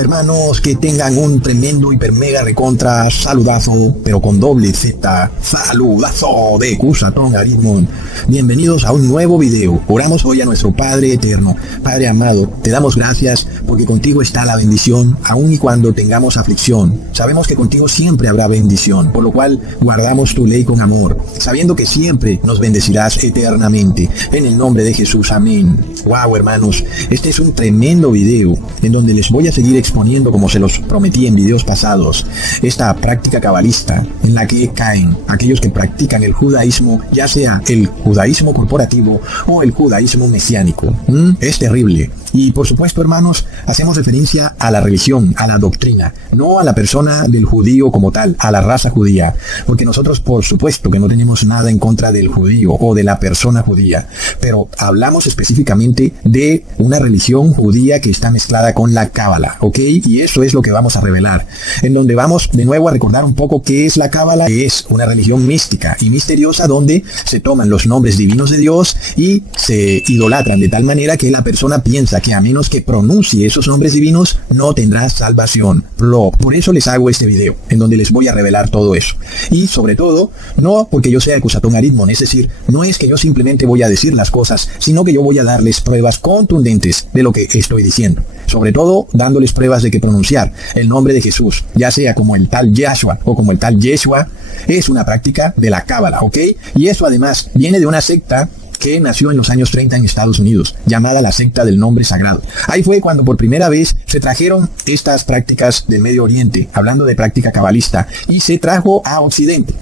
hermanos, que tengan un tremendo hiper mega recontra saludazo, pero con doble Z, saludazo de Cusatón Arismon. Bienvenidos a un nuevo video. Oramos hoy a nuestro Padre eterno. Padre amado, te damos gracias porque contigo está la bendición, aun y cuando tengamos aflicción. Sabemos que contigo siempre habrá bendición, por lo cual guardamos tu ley con amor, sabiendo que siempre nos bendecirás eternamente. En el nombre de Jesús, amén. Wow, hermanos, este es un tremendo video en donde les voy a seguir exponiendo, como se los prometí en videos pasados, esta práctica cabalista en la que caen aquellos que practican el judaísmo, ya sea el judaísmo corporativo o el judaísmo mesiánico. Es terrible. Y por supuesto, hermanos, hacemos referencia a la religión, a la doctrina, no a la persona del judío como tal, a la raza judía, porque nosotros por supuesto que no tenemos nada en contra del judío o de la persona judía, pero hablamos específicamente de una religión judía que está mezclada con la cábala, ¿ok? Y eso es lo que vamos a revelar, en donde vamos de nuevo a recordar un poco qué es la cábala, que es una religión mística y misteriosa donde se toman los nombres divinos de Dios y se idolatran de tal manera que la persona piensa que a menos que pronuncie esos nombres divinos no tendrá salvación. Por eso les hago este video, en donde les voy a revelar todo eso. Y sobre todo, no porque yo sea el Cusatón Arismon, es decir, no es que yo simplemente voy a decir las cosas, sino que yo voy a darles pruebas contundentes de lo que estoy diciendo. Sobre todo, dándoles pruebas de que pronunciar el nombre de Jesús, ya sea como el tal Yahshua o como el tal Yeshua, es una práctica de la cábala, ¿ok? Y eso además viene de una secta que nació en los años 30 en Estados Unidos, llamada la secta del nombre sagrado. Ahí fue cuando por primera vez se trajeron estas prácticas del Medio Oriente, hablando de práctica cabalista, y se trajo a Occidente.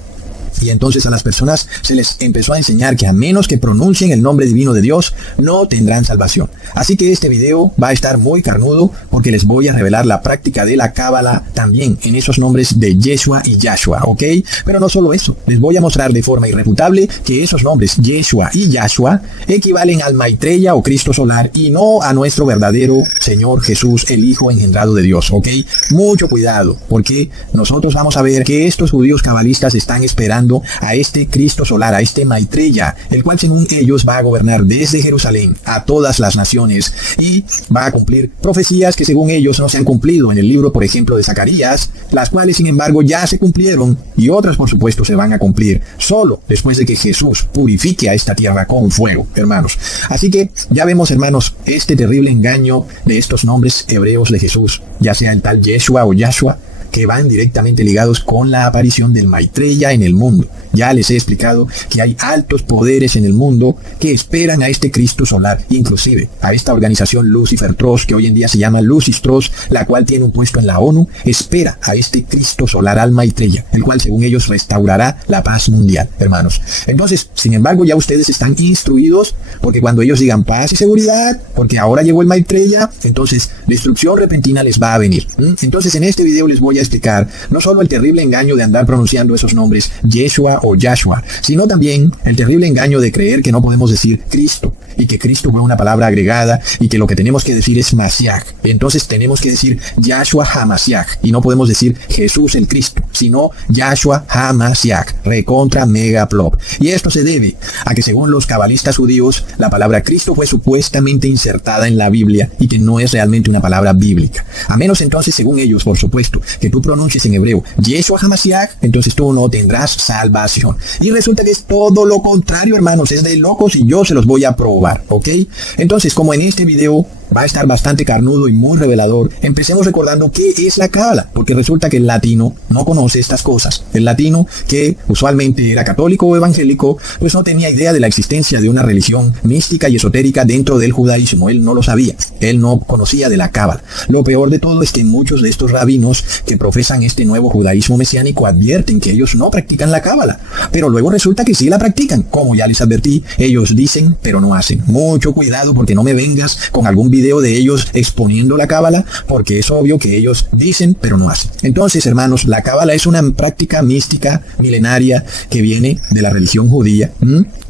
Y entonces a las personas se les empezó a enseñar que a menos que pronuncien el nombre divino de Dios, no tendrán salvación. Así que este video va a estar muy carnudo porque les voy a revelar la práctica de la cábala también en esos nombres de Yeshua y Yahshua, ¿ok? Pero no solo eso, les voy a mostrar de forma irrefutable que esos nombres Yeshua y Yahshua equivalen al Maitreya o Cristo solar y no a nuestro verdadero Señor Jesús, el Hijo engendrado de Dios, ¿ok? Mucho cuidado, porque nosotros vamos a ver que estos judíos cabalistas están esperando a este Cristo solar, a este Maitreya, el cual según ellos va a gobernar desde Jerusalén a todas las naciones y va a cumplir profecías que según ellos no se han cumplido en el libro, por ejemplo, de Zacarías, las cuales sin embargo ya se cumplieron y otras por supuesto se van a cumplir solo después de que Jesús purifique a esta tierra con fuego, hermanos. Así que ya vemos, hermanos, este terrible engaño de estos nombres hebreos de Jesús, ya sea el tal Yeshua o Yahshua, que van directamente ligados con la aparición del Maitreya en el mundo. Ya les he explicado que hay altos poderes en el mundo que esperan a este Cristo solar, inclusive a esta organización Lucifer Trust, que hoy en día se llama Lucis Trust, la cual tiene un puesto en la ONU, espera a este Cristo solar, al Maitreya, el cual según ellos restaurará la paz mundial, hermanos. Entonces, sin embargo, ya ustedes están instruidos, porque cuando ellos digan paz y seguridad, porque ahora llegó el Maitreya, entonces destrucción repentina les va a venir. Entonces en este video les voy a explicar no solo el terrible engaño de andar pronunciando esos nombres Yeshua o Yahshua, sino también el terrible engaño de creer que no podemos decir Cristo y que Cristo fue una palabra agregada y que lo que tenemos que decir es Mashiach. Entonces tenemos que decir Yahshua HaMashiach y no podemos decir Jesús el Cristo, sino Yahshua HaMashiach, recontra mega plop. Y esto se debe a que según los cabalistas judíos, la palabra Cristo fue supuestamente insertada en la Biblia y que no es realmente una palabra bíblica. A menos entonces, según ellos, por supuesto, que tú pronuncies en hebreo Yeshua HaMashiach, entonces tú no tendrás salvación. Y resulta que es todo lo contrario, hermanos, es de locos y yo se los voy a probar, ¿ok? Entonces, como en este video va a estar bastante carnudo y muy revelador, empecemos recordando qué es la cábala, porque resulta que el latino no conoce estas cosas. El latino, que usualmente era católico o evangélico, pues no tenía idea de la existencia de una religión mística y esotérica dentro del judaísmo. Él no lo sabía, él no conocía de la cábala. Lo peor de todo es que muchos de estos rabinos que profesan este nuevo judaísmo mesiánico advierten que ellos no practican la cábala, pero luego resulta que sí la practican. Como ya les advertí, ellos dicen pero no hacen. Mucho cuidado porque no me vengas con algún video de ellos exponiendo la cábala, porque es obvio que ellos dicen pero no hacen. Entonces, hermanos, la cábala es una práctica mística milenaria que viene de la religión judía.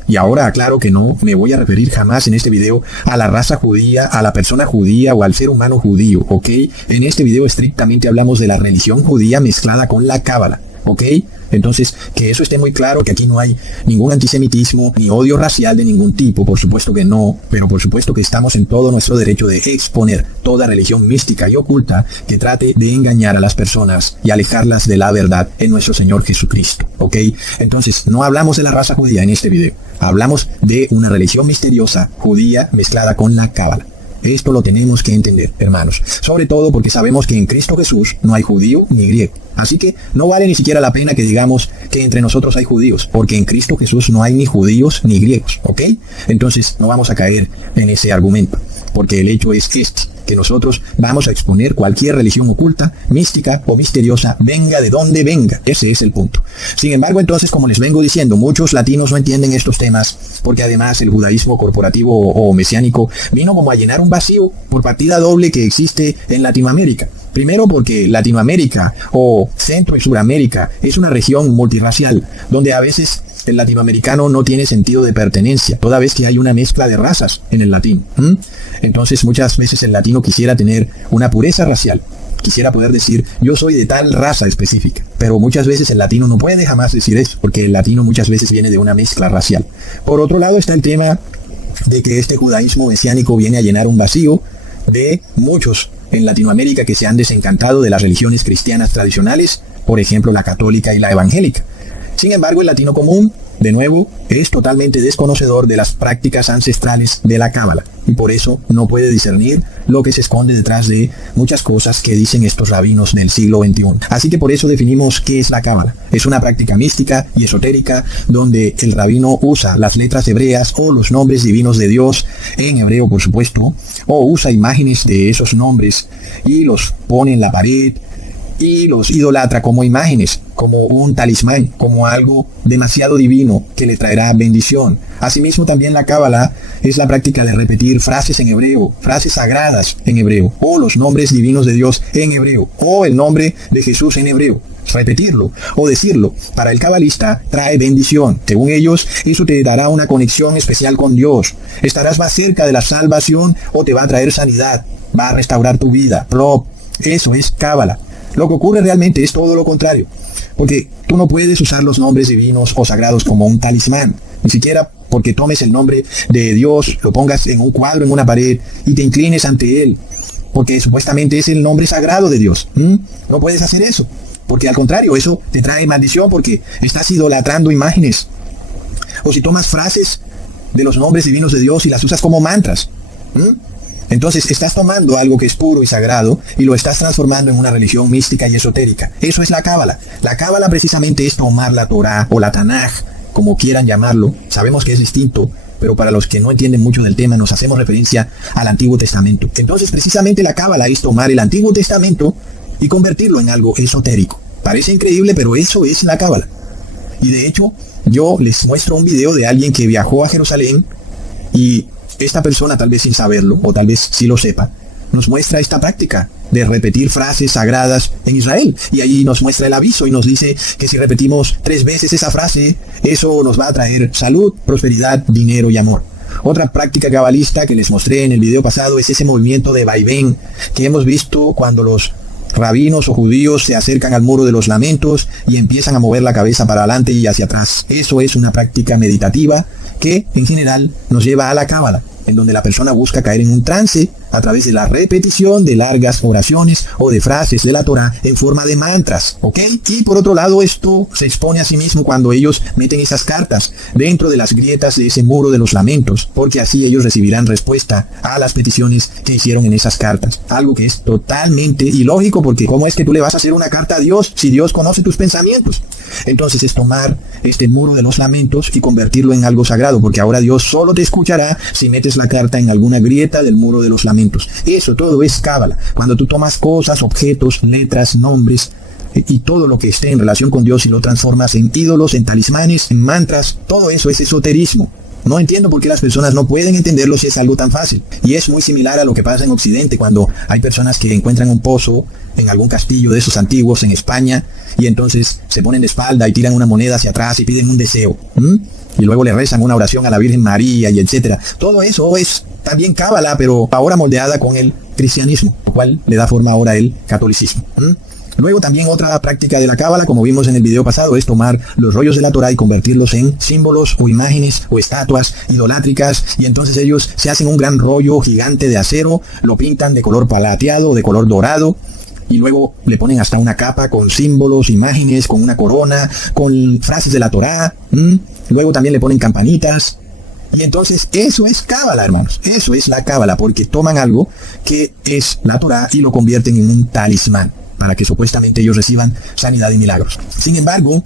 Y ahora aclaro que no me voy a referir jamás en este video a la raza judía, a la persona judía o al ser humano judío, ¿ok? En este video estrictamente hablamos de la religión judía mezclada con la cábala, ¿ok? Entonces, que eso esté muy claro, que aquí no hay ningún antisemitismo ni odio racial de ningún tipo, por supuesto que no, pero por supuesto que estamos en todo nuestro derecho de exponer toda religión mística y oculta que trate de engañar a las personas y alejarlas de la verdad en nuestro Señor Jesucristo, ¿ok? Entonces, no hablamos de la raza judía en este video, hablamos de una religión misteriosa judía mezclada con la cábala. Esto lo tenemos que entender, hermanos, sobre todo porque sabemos que en Cristo Jesús no hay judío ni griego. Así que no vale ni siquiera la pena que digamos que entre nosotros hay judíos, porque en Cristo Jesús no hay ni judíos ni griegos, ¿ok? Entonces no vamos a caer en ese argumento, porque el hecho es este, que nosotros vamos a exponer cualquier religión oculta, mística o misteriosa, venga de donde venga. Ese es el punto. Sin embargo, entonces, como les vengo diciendo, muchos latinos no entienden estos temas, porque además el judaísmo corporativo o mesiánico vino como a llenar un vacío por partida doble que existe en Latinoamérica. Primero porque Latinoamérica o Centro y Suramérica es una región multirracial, donde a veces el latinoamericano no tiene sentido de pertenencia, toda vez que hay una mezcla de razas en el latino. Entonces muchas veces el latino quisiera tener una pureza racial, quisiera poder decir, yo soy de tal raza específica, pero muchas veces el latino no puede jamás decir eso, porque el latino muchas veces viene de una mezcla racial. Por otro lado está el tema de que este judaísmo mesiánico viene a llenar un vacío de muchos en Latinoamérica que se han desencantado de las religiones cristianas tradicionales, por ejemplo la católica y la evangélica. Sin embargo, el latino común, de nuevo, es totalmente desconocedor de las prácticas ancestrales de la cábala, y por eso no puede discernir lo que se esconde detrás de muchas cosas que dicen estos rabinos del siglo XXI. Así que por eso definimos qué es la cábala. Es una práctica mística y esotérica donde el rabino usa las letras hebreas o los nombres divinos de Dios, en hebreo por supuesto, o usa imágenes de esos nombres y los pone en la pared, y los idolatra como imágenes, como un talismán, como algo demasiado divino que le traerá bendición. Asimismo, también la cábala es la práctica de repetir frases en hebreo, frases sagradas en hebreo, o los nombres divinos de Dios en hebreo, o el nombre de Jesús en hebreo. Repetirlo o decirlo para el cabalista trae bendición. Según ellos, eso te dará una conexión especial con Dios. Estarás más cerca de la salvación o te va a traer sanidad, va a restaurar tu vida. Eso es cábala. Lo que ocurre realmente es todo lo contrario, porque tú no puedes usar los nombres divinos o sagrados como un talismán, ni siquiera porque tomes el nombre de Dios, lo pongas en un cuadro en una pared y te inclines ante él, porque supuestamente es el nombre sagrado de Dios. No puedes hacer eso, porque al contrario, eso te trae maldición porque estás idolatrando imágenes. O si tomas frases de los nombres divinos de Dios y las usas como mantras, entonces estás tomando algo que es puro y sagrado y lo estás transformando en una religión mística y esotérica. Eso es la cábala. La cábala precisamente es tomar la Torá o la Tanaj, como quieran llamarlo. Sabemos que es distinto, pero para los que no entienden mucho del tema nos hacemos referencia al Antiguo Testamento. Entonces precisamente la cábala es tomar el Antiguo Testamento y convertirlo en algo esotérico. Parece increíble, pero eso es la cábala. Y de hecho, yo les muestro un video de alguien que viajó a Jerusalén y esta persona, tal vez sin saberlo, o tal vez sí lo sepa, nos muestra esta práctica de repetir frases sagradas en Israel. Y ahí nos muestra el aviso y nos dice que si repetimos 3 veces esa frase, eso nos va a traer salud, prosperidad, dinero y amor. Otra práctica cabalista que les mostré en el video pasado es ese movimiento de vaivén que hemos visto cuando los rabinos o judíos se acercan al muro de los lamentos y empiezan a mover la cabeza para adelante y hacia atrás. Eso es una práctica meditativa que en general nos lleva a la cábala, en donde la persona busca caer en un trance a través de la repetición de largas oraciones o de frases de la Torá en forma de mantras, ¿ok? Y por otro lado, esto se expone a sí mismo cuando ellos meten esas cartas dentro de las grietas de ese muro de los lamentos, porque así ellos recibirán respuesta a las peticiones que hicieron en esas cartas. Algo que es totalmente ilógico, porque ¿cómo es que tú le vas a hacer una carta a Dios si Dios conoce tus pensamientos? Entonces es tomar este muro de los lamentos y convertirlo en algo sagrado, porque ahora Dios solo te escuchará si metes la carta en alguna grieta del muro de los lamentos. Eso todo es cábala. Cuando tú tomas cosas, objetos, letras, nombres y todo lo que esté en relación con Dios y lo transformas en ídolos, en talismanes, en mantras, todo eso es esoterismo. No entiendo por qué las personas no pueden entenderlo si es algo tan fácil. Y es muy similar a lo que pasa en Occidente cuando hay personas que encuentran un pozo en algún castillo de esos antiguos en España y entonces se ponen de espalda y tiran una moneda hacia atrás y piden un deseo. Y luego le rezan una oración a la Virgen María y etcétera. Todo eso es también cábala, pero ahora moldeada con el cristianismo, lo cual le da forma ahora el catolicismo. Luego también otra práctica de la cábala, como vimos en el video pasado, es tomar los rollos de la Torá y convertirlos en símbolos o imágenes o estatuas idolátricas, y entonces ellos se hacen un gran rollo gigante de acero, lo pintan de color plateado o de color dorado, y luego le ponen hasta una capa con símbolos, imágenes, con una corona, con frases de la Torá. Luego también le ponen campanitas. Y entonces eso es cábala, hermanos. Eso es la cábala, porque toman algo que es la Torá y lo convierten en un talismán, para que supuestamente ellos reciban sanidad y milagros. Sin embargo,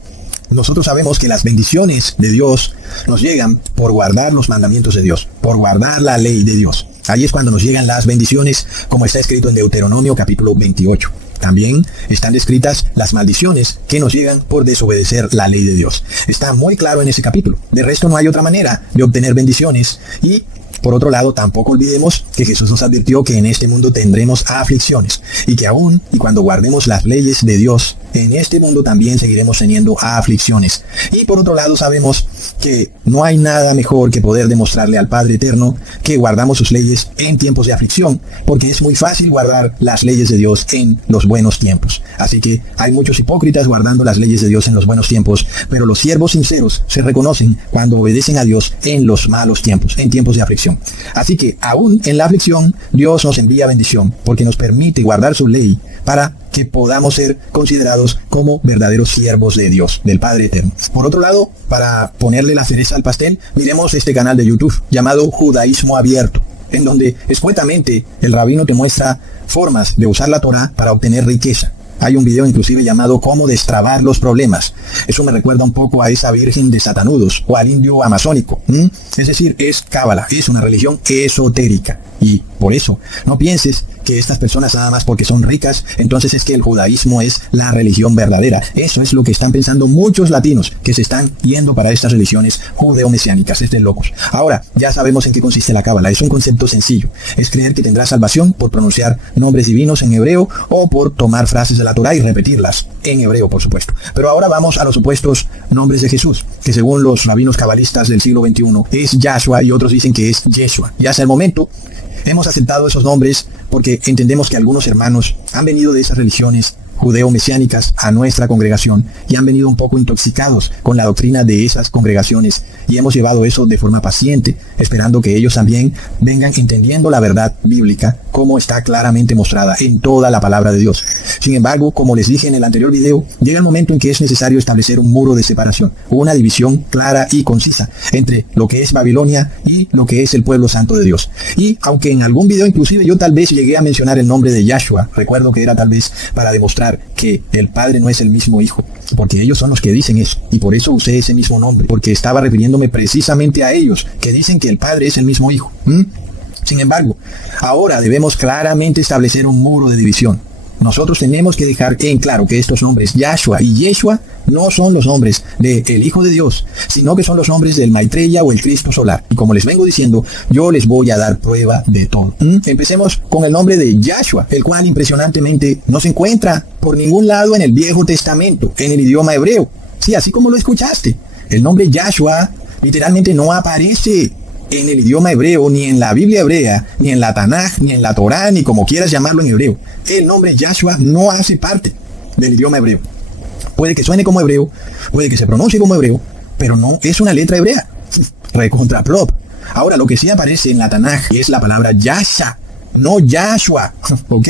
nosotros sabemos que las bendiciones de Dios nos llegan por guardar los mandamientos de Dios, por guardar la ley de Dios. Ahí es cuando nos llegan las bendiciones, como está escrito en Deuteronomio capítulo 28. También están descritas las maldiciones que nos llegan por desobedecer la ley de Dios. Está muy claro en ese capítulo. De resto no hay otra manera de obtener bendiciones. Y por otro lado, tampoco olvidemos que Jesús nos advirtió que en este mundo tendremos aflicciones, y que aún y cuando guardemos las leyes de Dios, en este mundo también seguiremos teniendo aflicciones. Y por otro lado, sabemos que no hay nada mejor que poder demostrarle al Padre Eterno que guardamos sus leyes en tiempos de aflicción, porque es muy fácil guardar las leyes de Dios en los buenos tiempos. Así que hay muchos hipócritas guardando las leyes de Dios en los buenos tiempos, pero los siervos sinceros se reconocen cuando obedecen a Dios en los malos tiempos, en tiempos de aflicción. Así que aún en la aflicción, Dios nos envía bendición, porque nos permite guardar su ley para que podamos ser considerados como verdaderos siervos de Dios, del Padre Eterno. Por otro lado, para ponerle la cereza al pastel, miremos este canal de YouTube llamado Judaísmo Abierto, en donde escuetamente el rabino te muestra formas de usar la Torá para obtener riqueza. Hay un video inclusive llamado Cómo destrabar los problemas. Eso me recuerda un poco a esa virgen de Satanudos o al indio amazónico. Es decir, es cábala, es una religión esotérica. Y por eso, no pienses que estas personas nada más porque son ricas, entonces es que el judaísmo es la religión verdadera. Eso es lo que están pensando muchos latinos que se están yendo para estas religiones judeo-mesiánicas. Es de locos. Ahora, ya sabemos en qué consiste la cábala. Es un concepto sencillo. Es creer que tendrás salvación por pronunciar nombres divinos en hebreo o por tomar frases de la Torá y repetirlas en hebreo, por supuesto. Pero ahora vamos a los supuestos nombres de Jesús, que según los rabinos cabalistas del siglo XXI es Yahshua y otros dicen que es Yeshua. Y hasta el momento hemos aceptado esos nombres porque entendemos que algunos hermanos han venido de esas religiones judeo-mesiánicas a nuestra congregación y han venido un poco intoxicados con la doctrina de esas congregaciones, y hemos llevado eso de forma paciente, esperando que ellos también vengan entendiendo la verdad bíblica como está claramente mostrada en toda la palabra de Dios. Sin embargo, como les dije en el anterior video, llega el momento en que es necesario establecer un muro de separación, una división clara y concisa entre lo que es Babilonia y lo que es el pueblo santo de Dios. Y aunque en algún video inclusive yo tal vez llegué a mencionar el nombre de Yahshua, recuerdo que era tal vez para demostrar que el Padre no es el mismo Hijo, porque ellos son los que dicen eso, y por eso usé ese mismo nombre, porque estaba refiriéndome precisamente a ellos, que dicen que el Padre es el mismo Hijo. Sin embargo, ahora debemos claramente establecer un muro de división. Nosotros tenemos que dejar en claro que estos nombres, Yahshua y Yeshua, no son los nombres del Hijo de Dios, sino que son los nombres del Maitreya o el Cristo solar. Y como les vengo diciendo, yo les voy a dar prueba de todo. Empecemos con el nombre de Yahshua, el cual impresionantemente no se encuentra por ningún lado en el Viejo Testamento, en el idioma hebreo. Sí, así como lo escuchaste. El nombre Yahshua literalmente no aparece en el idioma hebreo, ni en la Biblia hebrea, ni en la Tanaj, ni en la Torá, ni como quieras llamarlo en hebreo. El nombre Yahshua no hace parte del idioma hebreo. Puede que suene como hebreo, puede que se pronuncie como hebreo, pero no es una letra hebrea. Recontra plop. Ahora, lo que sí aparece en la Tanaj es la palabra Yasha, no Yahshua, ¿ok?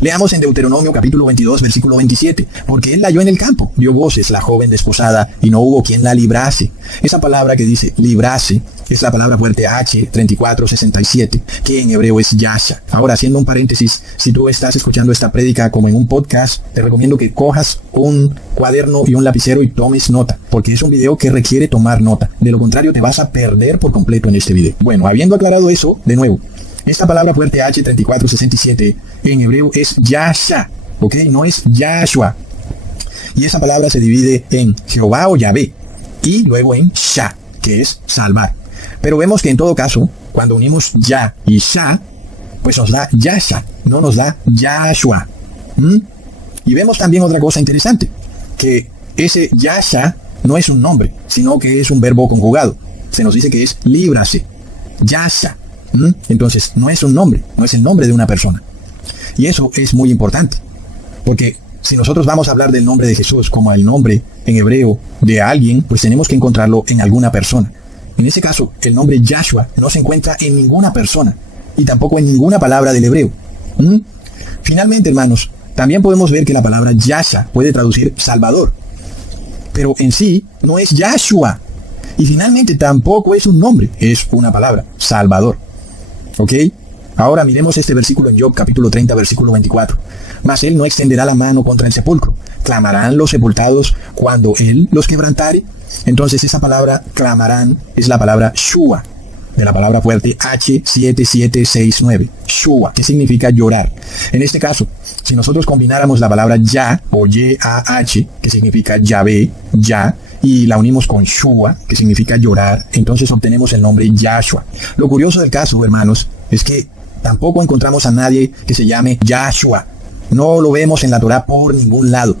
Leamos en Deuteronomio capítulo 22, versículo 27. Porque él la halló en el campo, dio voces la joven desposada, y no hubo quien la librase. Esa palabra que dice librase es la palabra fuerte H3467, que en hebreo es Yasha. Ahora, haciendo un paréntesis, si tú estás escuchando esta prédica como en un podcast, te recomiendo que cojas un cuaderno y un lapicero y tomes nota, porque es un video que requiere tomar nota. De lo contrario, te vas a perder por completo en este video. Bueno, habiendo aclarado eso, de nuevo, esta palabra fuerte H3467 en hebreo es Yasha, ¿ok? No es Yahshua. Y esa palabra se divide en Jehová o Yahvé y luego en Shah, que es salvar. Pero vemos que en todo caso, cuando unimos Ya y Shah, pues nos da Yasha, no nos da Yahshua. Y vemos también otra cosa interesante, que ese Yasha no es un nombre, sino que es un verbo conjugado. Se nos dice que es líbrase, Yasha. Entonces, no es un nombre, no es el nombre de una persona. Y eso es muy importante, porque si nosotros vamos a hablar del nombre de Jesús como el nombre en hebreo de alguien, pues tenemos que encontrarlo en alguna persona. En ese caso, el nombre Yahshua no se encuentra en ninguna persona y tampoco en ninguna palabra del hebreo. Finalmente, hermanos, también podemos ver que la palabra Yasha puede traducir Salvador, pero en sí no es Yahshua. Y finalmente tampoco es un nombre, es una palabra, Salvador. ¿Ok? Ahora miremos este versículo en Job capítulo 30, versículo 24. Mas él no extenderá la mano contra el sepulcro. ¿Clamarán los sepultados cuando él los quebrantare? Entonces esa palabra clamarán es la palabra Shua, de la palabra fuerte H7769. Shua, que significa llorar. En este caso, si nosotros combináramos la palabra Ya o Y-A-H, que significa Yahvé, Ya, y la unimos con Shua, que significa llorar, entonces obtenemos el nombre Yahshua. Lo curioso del caso, hermanos, es que tampoco encontramos a nadie que se llame Yahshua. No lo vemos en la Torá por ningún lado.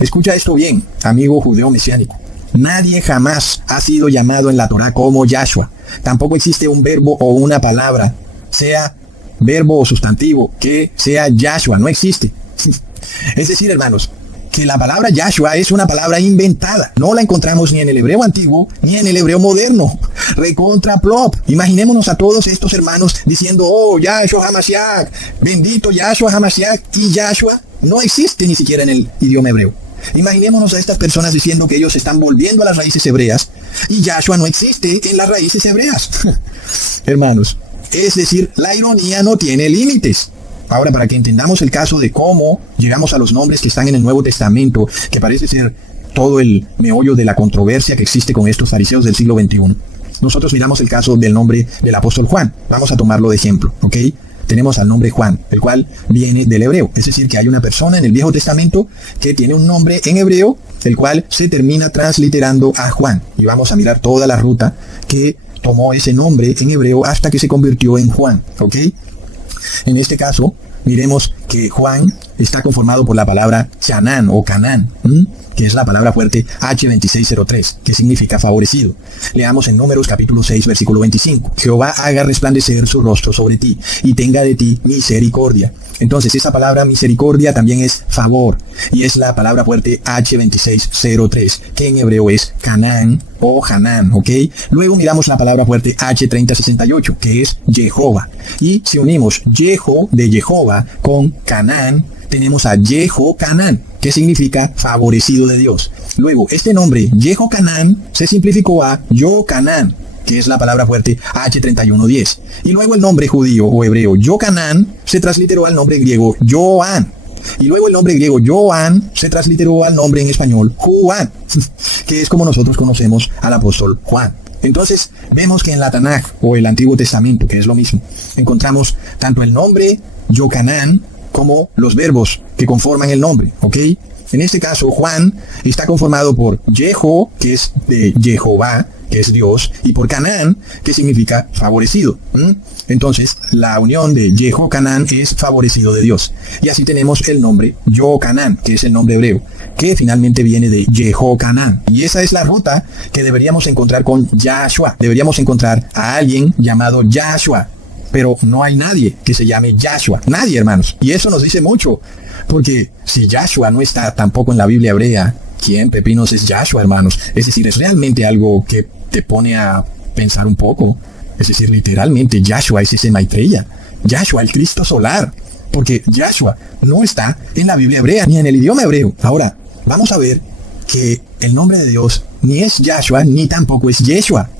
Escucha esto bien, amigo judeo mesiánico. Nadie jamás ha sido llamado en la Torá como Yahshua. Tampoco existe un verbo o una palabra, sea verbo o sustantivo, que sea Yahshua. No existe. Es decir, hermanos, que la palabra Yahshua es una palabra inventada. No la encontramos ni en el hebreo antiguo, ni en el hebreo moderno. Recontra plop. Imaginémonos a todos estos hermanos diciendo, oh, Yahshua HaMashiach, bendito Yahshua HaMashiach, y Yahshua no existe ni siquiera en el idioma hebreo. Imaginémonos a estas personas diciendo que ellos están volviendo a las raíces hebreas, y Yahshua no existe en las raíces hebreas. Hermanos, es decir, la ironía no tiene límites. Ahora, para que entendamos el caso de cómo llegamos a los nombres que están en el Nuevo Testamento, que parece ser todo el meollo de la controversia que existe con estos fariseos del siglo XXI, nosotros miramos el caso del nombre del apóstol Juan. Vamos a tomarlo de ejemplo, ¿ok? Tenemos al nombre Juan, el cual viene del hebreo. Es decir, que hay una persona en el Viejo Testamento que tiene un nombre en hebreo, el cual se termina transliterando a Juan. Y vamos a mirar toda la ruta que tomó ese nombre en hebreo hasta que se convirtió en Juan, ¿ok? En este caso, miremos que Juan está conformado por la palabra Chanán o Canán, que es la palabra fuerte H2603, que significa favorecido. Leamos en Números capítulo 6, versículo 25. Jehová haga resplandecer su rostro sobre ti, y tenga de ti misericordia. Entonces, esa palabra misericordia también es favor, y es la palabra fuerte H2603, que en hebreo es Canán o Hanán, ¿ok? Luego miramos la palabra fuerte H3068, que es Jehová. Y si unimos Jeho de Jehová con Canán, tenemos a Jehocanán, que significa favorecido de Dios. Luego, este nombre Jehocanán se simplificó a Yocanán, que es la palabra fuerte H3110. Y luego el nombre judío o hebreo Yocanán se transliteró al nombre griego Joan. Y luego el nombre griego Joan se transliteró al nombre en español Juan, que es como nosotros conocemos al apóstol Juan. Entonces, vemos que en la Tanaj o el Antiguo Testamento, que es lo mismo, encontramos tanto el nombre Yocanán como los verbos que conforman el nombre, ¿ok? En este caso, Juan está conformado por Jeho, que es de Jehová, que es Dios, y por Canán, que significa favorecido. Entonces, la unión de Jehocanán es favorecido de Dios. Y así tenemos el nombre Yocanán, que es el nombre hebreo, que finalmente viene de Jehocanán. Y esa es la ruta que deberíamos encontrar con Yahshua. Deberíamos encontrar a alguien llamado Yahshua. Pero no hay nadie que se llame Yahshua. Nadie, hermanos. Y eso nos dice mucho. Porque si Yahshua no está tampoco en la Biblia hebrea, ¿quién pepinos es Yahshua, hermanos? Es decir, es realmente algo que te pone a pensar un poco. Es decir, literalmente Yahshua es ese Maitreya. Yahshua, el Cristo solar. Porque Yahshua no está en la Biblia hebrea ni en el idioma hebreo. Ahora, vamos a ver que el nombre de Dios ni es Yahshua ni tampoco es Yeshua.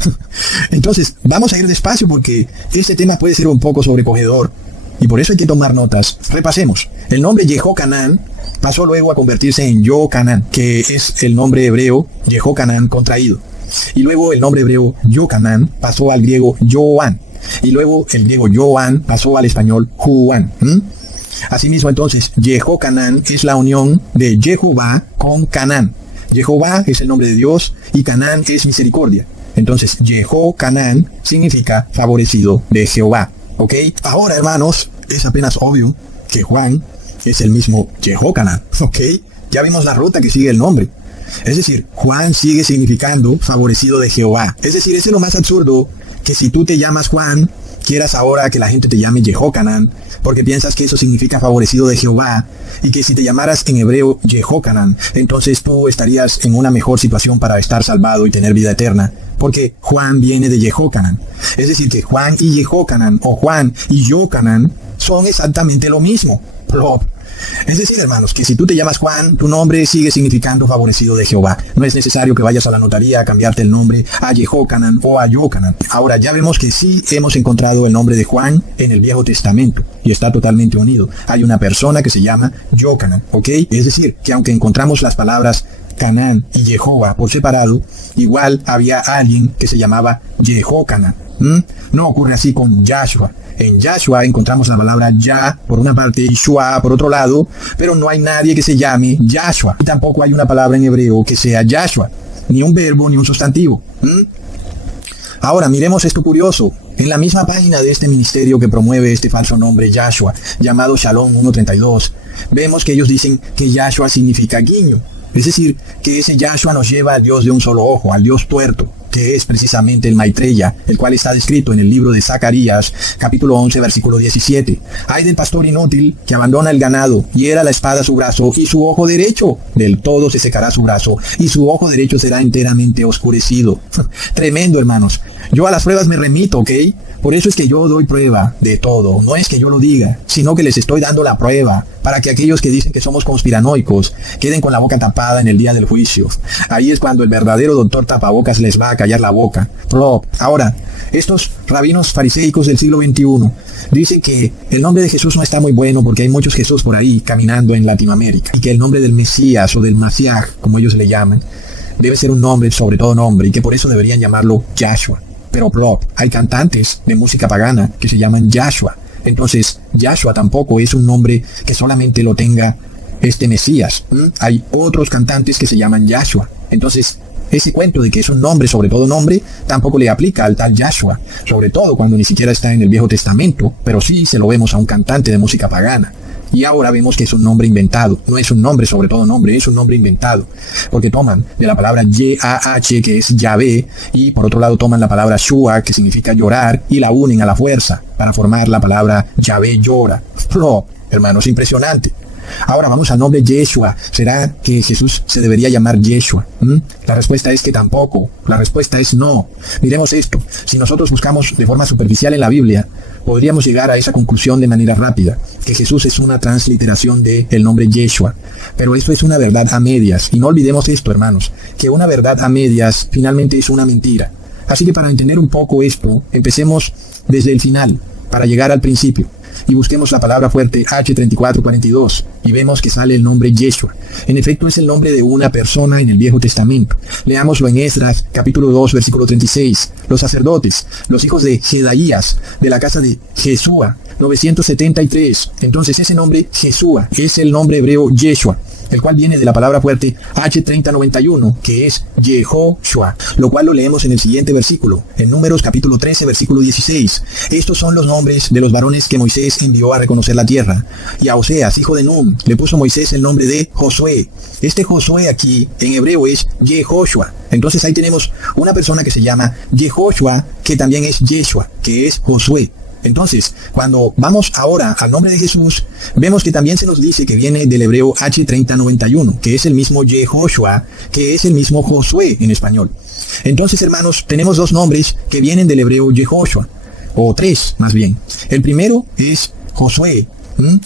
Entonces, vamos a ir despacio porque este tema puede ser un poco sobrecogedor y por eso hay que tomar notas. Repasemos. El nombre Jehocanán pasó luego a convertirse en Yocanán, que es el nombre hebreo Jehocanán contraído. Y luego el nombre hebreo Yocanán pasó al griego Yoan. Y luego el griego Yoan pasó al español Juan. Asimismo, entonces, Jehocanán es la unión de Jehová con Canán. Jehová es el nombre de Dios y Canán es misericordia. Entonces, Jehocanán significa favorecido de Jehová. ¿Ok? Ahora, hermanos, es apenas obvio que Juan es el mismo Jehocanán. ¿Ok? Ya vimos la ruta que sigue el nombre. Es decir, Juan sigue significando favorecido de Jehová. Es decir, es lo más absurdo que si tú te llamas Juan, quieras ahora que la gente te llame Jehocanan, porque piensas que eso significa favorecido de Jehová, y que si te llamaras en hebreo Jehocanan, entonces tú estarías en una mejor situación para estar salvado y tener vida eterna, porque Juan viene de Jehocanan. Es decir, que Juan y Jehocanan, o Juan y Yocanan, son exactamente lo mismo. Plop. Es decir, hermanos, que si tú te llamas Juan, tu nombre sigue significando favorecido de Jehová. No es necesario que vayas a la notaría a cambiarte el nombre a Jehocanan o a Yocanan. Ahora, ya vemos que sí hemos encontrado el nombre de Juan en el Viejo Testamento y está totalmente unido. Hay una persona que se llama Yocanan, ¿ok? Es decir, que aunque encontramos las palabras Canán y Jehová por separado, igual había alguien que se llamaba Jehocanan. No ocurre así con Yahshua. En Yahshua encontramos la palabra Yah por una parte y Shua por otro lado, pero no hay nadie que se llame Yahshua. Y tampoco hay una palabra en hebreo que sea Yahshua, ni un verbo ni un sustantivo. Ahora, miremos esto curioso. En la misma página de este ministerio que promueve este falso nombre Yahshua, llamado Shalom 1.32, vemos que ellos dicen que Yahshua significa guiño. Es decir, que ese Yahshua nos lleva al Dios de un solo ojo, al Dios tuerto, que es precisamente el Maitreya, el cual está descrito en el libro de Zacarías, capítulo 11, versículo 17. Ay del pastor inútil que abandona el ganado, hiera la espada su brazo y su ojo derecho. Del todo se secará su brazo y su ojo derecho será enteramente oscurecido. Tremendo, hermanos. Yo a las pruebas me remito, ¿ok? Por eso es que yo doy prueba de todo. No es que yo lo diga, sino que les estoy dando la prueba para que aquellos que dicen que somos conspiranoicos queden con la boca tapada en el día del juicio. Ahí es cuando el verdadero doctor tapabocas les va a callar la boca. Ahora, estos rabinos fariseicos del siglo XXI dicen que el nombre de Jesús no está muy bueno porque hay muchos Jesús por ahí caminando en Latinoamérica, y que el nombre del Mesías o del Masiaj, como ellos le llaman, debe ser un nombre sobre todo nombre, y que por eso deberían llamarlo Yahshua. Pero hay cantantes de música pagana que se llaman Yahshua. Entonces, Yahshua tampoco es un nombre que solamente lo tenga este Mesías. Hay otros cantantes que se llaman Yahshua. Entonces, ese cuento de que es un nombre sobre todo nombre tampoco le aplica al tal Yahshua, sobre todo cuando ni siquiera está en el Viejo Testamento, pero sí se lo vemos a un cantante de música pagana. Y ahora vemos que es un nombre inventado. No es un nombre sobre todo nombre, es un nombre inventado. Porque toman de la palabra Yah, que es Yahvé, y por otro lado toman la palabra Shua, que significa llorar, y la unen a la fuerza para formar la palabra Yahvé llora. Hermanos, impresionante. Ahora vamos al nombre Yeshua. ¿Será que Jesús se debería llamar Yeshua? La respuesta es que tampoco. La respuesta es no. Miremos esto. Si nosotros buscamos de forma superficial en la Biblia, podríamos llegar a esa conclusión de manera rápida, que Jesús es una transliteración del nombre Yeshua. Pero esto es una verdad a medias. Y no olvidemos esto, hermanos, que una verdad a medias finalmente es una mentira. Así que para entender un poco esto, empecemos desde el final, para llegar al principio. Y busquemos la palabra fuerte H3442 y vemos que sale el nombre Yeshua. En efecto, es el nombre de una persona en el Viejo Testamento. Leámoslo en Esdras, capítulo 2, versículo 36. Los sacerdotes, los hijos de Jedaías, de la casa de Jesúa, 973. Entonces ese nombre Jesúa es el nombre hebreo Yeshua, el cual viene de la palabra fuerte H3091, que es Yehoshua, lo cual lo leemos en el siguiente versículo, en Números capítulo 13, versículo 16. Estos son los nombres de los varones que Moisés envió a reconocer la tierra. Y a Oseas, hijo de Nun, le puso Moisés el nombre de Josué. Este Josué aquí, en hebreo, es Yehoshua. Entonces ahí tenemos una persona que se llama Yehoshua, que también es Yeshua, que es Josué. Entonces, cuando vamos ahora al nombre de Jesús, vemos que también se nos dice que viene del hebreo H3091, que es el mismo Yehoshua, que es el mismo Josué en español. Entonces, hermanos, tenemos dos nombres que vienen del hebreo Yehoshua, o tres más bien. El primero es Josué,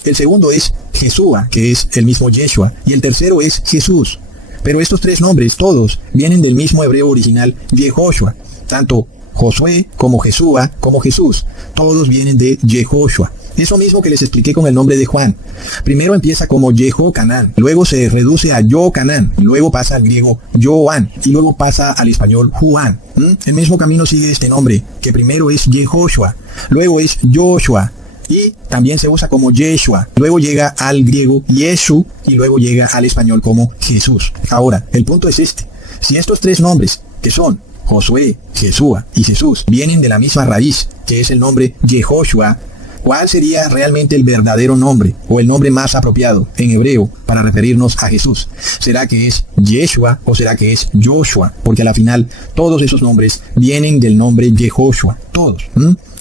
el segundo es Jesúa, que es el mismo Yeshua, y el tercero es Jesús. Pero estos tres nombres, todos, vienen del mismo hebreo original Yehoshua, tanto Josué, como Jesúa, como Jesús. Todos vienen de Yehoshua. Eso mismo que les expliqué con el nombre de Juan. Primero empieza como Jehocanán, luego se reduce a Yocanán, luego pasa al griego Yoan, y luego pasa al español Juan. El mismo camino sigue este nombre, que primero es Yehoshua, luego es Joshua, y también se usa como Yeshua, luego llega al griego Yeshu, y luego llega al español como Jesús. Ahora, el punto es este. Si estos tres nombres, que son Josué, Jesúa y Jesús, vienen de la misma raíz, que es el nombre Yehoshua, ¿cuál sería realmente el verdadero nombre, o el nombre más apropiado en hebreo para referirnos a Jesús? ¿Será que es Yeshua o será que es Joshua? Porque a la final todos esos nombres vienen del nombre Yehoshua, todos.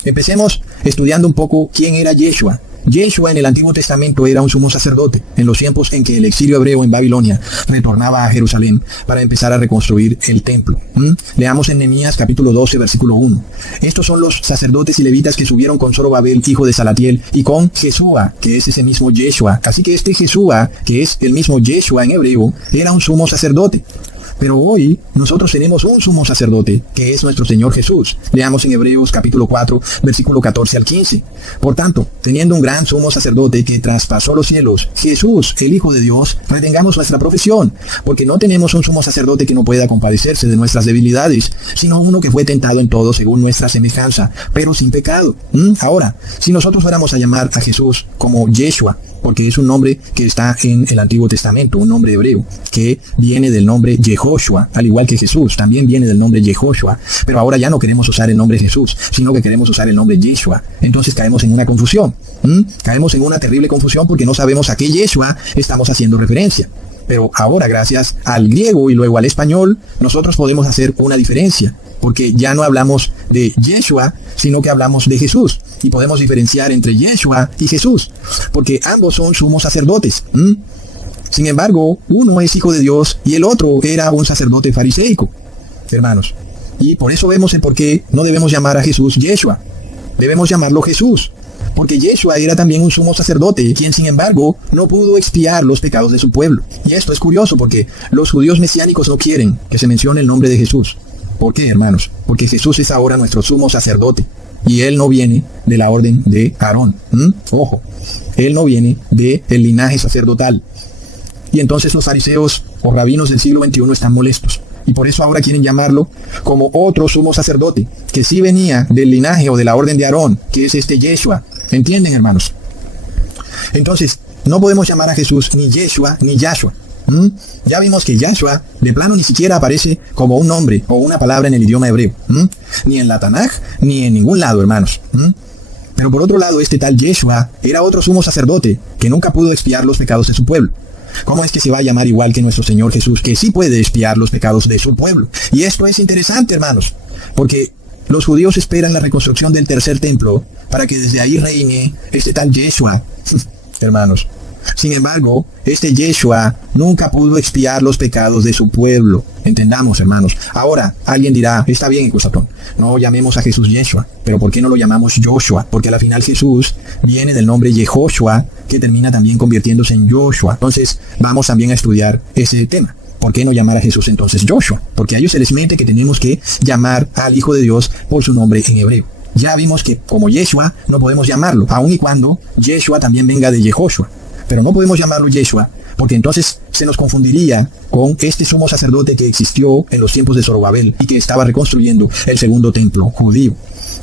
Empecemos estudiando un poco quién era Yeshua. Yeshua en el Antiguo Testamento era un sumo sacerdote en los tiempos en que el exilio hebreo en Babilonia retornaba a Jerusalén para empezar a reconstruir el templo. Leamos en Nehemías capítulo 12, versículo 1. Estos son los sacerdotes y levitas que subieron con Zorobabel, hijo de Salatiel, y con Jesúa, que es ese mismo Yeshua. Así que este Jesúa, que es el mismo Yeshua en hebreo, era un sumo sacerdote. Pero hoy nosotros tenemos un sumo sacerdote, que es nuestro Señor Jesús. Leamos en Hebreos capítulo 4, versículo 14 al 15. Por tanto, teniendo un gran sumo sacerdote que traspasó los cielos, Jesús, el Hijo de Dios, retengamos nuestra profesión, porque no tenemos un sumo sacerdote que no pueda compadecerse de nuestras debilidades, sino uno que fue tentado en todo según nuestra semejanza, pero sin pecado. Ahora, si nosotros fuéramos a llamar a Jesús como Yeshua, porque es un nombre que está en el Antiguo Testamento, un nombre hebreo, que viene del nombre Yehoshua, al igual que Jesús, también viene del nombre Yehoshua, pero ahora ya no queremos usar el nombre Jesús, sino que queremos usar el nombre Yeshua. Entonces caemos en una confusión, caemos en una terrible confusión porque no sabemos a qué Yeshua estamos haciendo referencia. Pero ahora, gracias al griego y luego al español, nosotros podemos hacer una diferencia, porque ya no hablamos de Yeshua, sino que hablamos de Jesús. Y podemos diferenciar entre Yeshua y Jesús, porque ambos son sumos sacerdotes. Sin embargo, uno es hijo de Dios y el otro era un sacerdote fariseico, hermanos. Y por eso vemos el por qué no debemos llamar a Jesús Yeshua. Debemos llamarlo Jesús, porque Yeshua era también un sumo sacerdote, quien sin embargo no pudo expiar los pecados de su pueblo. Y esto es curioso porque los judíos mesiánicos no quieren que se mencione el nombre de Jesús. ¿Por qué, hermanos? Porque Jesús es ahora nuestro sumo sacerdote. Y él no viene de la orden de Aarón. Ojo, él no viene del linaje sacerdotal. Y entonces los fariseos o rabinos del siglo XXI están molestos. Y por eso ahora quieren llamarlo como otro sumo sacerdote, que sí venía del linaje o de la orden de Aarón, que es este Yeshua. ¿Entienden, hermanos? Entonces, no podemos llamar a Jesús ni Yeshua ni Yahshua. Ya vimos que Yahshua de plano ni siquiera aparece como un nombre o una palabra en el idioma hebreo, ni en la Tanaj ni en ningún lado, hermanos. Pero por otro lado, este tal Yeshua era otro sumo sacerdote que nunca pudo expiar los pecados de su pueblo. ¿Cómo es que se va a llamar igual que nuestro Señor Jesús, que sí puede expiar los pecados de su pueblo? Y esto es interesante, hermanos, porque los judíos esperan la reconstrucción del tercer templo para que desde ahí reine este tal Yeshua, hermanos. Sin embargo, este Yeshua nunca pudo expiar los pecados de su pueblo. Entendamos, hermanos. Ahora, alguien dirá, está bien, Cusatón, no llamemos a Jesús Yeshua, pero ¿por qué no lo llamamos Joshua? Porque al final Jesús viene del nombre Yehoshua, que termina también convirtiéndose en Joshua. Entonces, vamos también a estudiar ese tema. ¿Por qué no llamar a Jesús entonces Joshua? Porque a ellos se les mete que tenemos que llamar al Hijo de Dios por su nombre en hebreo. Ya vimos que como Yeshua no podemos llamarlo, aun y cuando Yeshua también venga de Yehoshua. Pero no podemos llamarlo Yeshua, porque entonces se nos confundiría con este sumo sacerdote que existió en los tiempos de Zorobabel y que estaba reconstruyendo el segundo templo judío.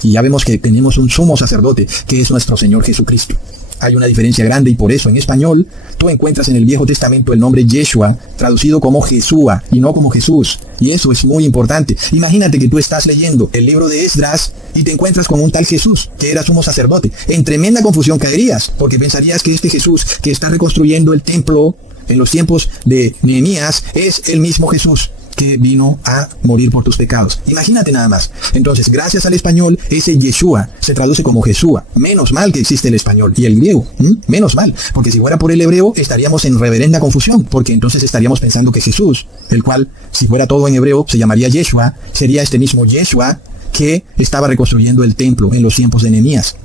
Y ya vemos que tenemos un sumo sacerdote que es nuestro Señor Jesucristo. Hay una diferencia grande y por eso en español tú encuentras en el Viejo Testamento el nombre Yeshua traducido como Jesúa y no como Jesús. Y eso es muy importante. Imagínate que tú estás leyendo el libro de Esdras y te encuentras con un tal Jesús que era sumo sacerdote. En tremenda confusión caerías porque pensarías que este Jesús que está reconstruyendo el templo en los tiempos de Nehemías es el mismo Jesús que vino a morir por tus pecados. Imagínate nada más. Entonces, gracias al español, ese Yeshua se traduce como Jesúa. Menos mal que existe el español y el griego. Menos mal, porque si fuera por el hebreo estaríamos en reverenda confusión, porque entonces estaríamos pensando que Jesús, el cual, si fuera todo en hebreo, se llamaría Yeshua, sería este mismo Yeshua que estaba reconstruyendo el templo en los tiempos de Nehemías.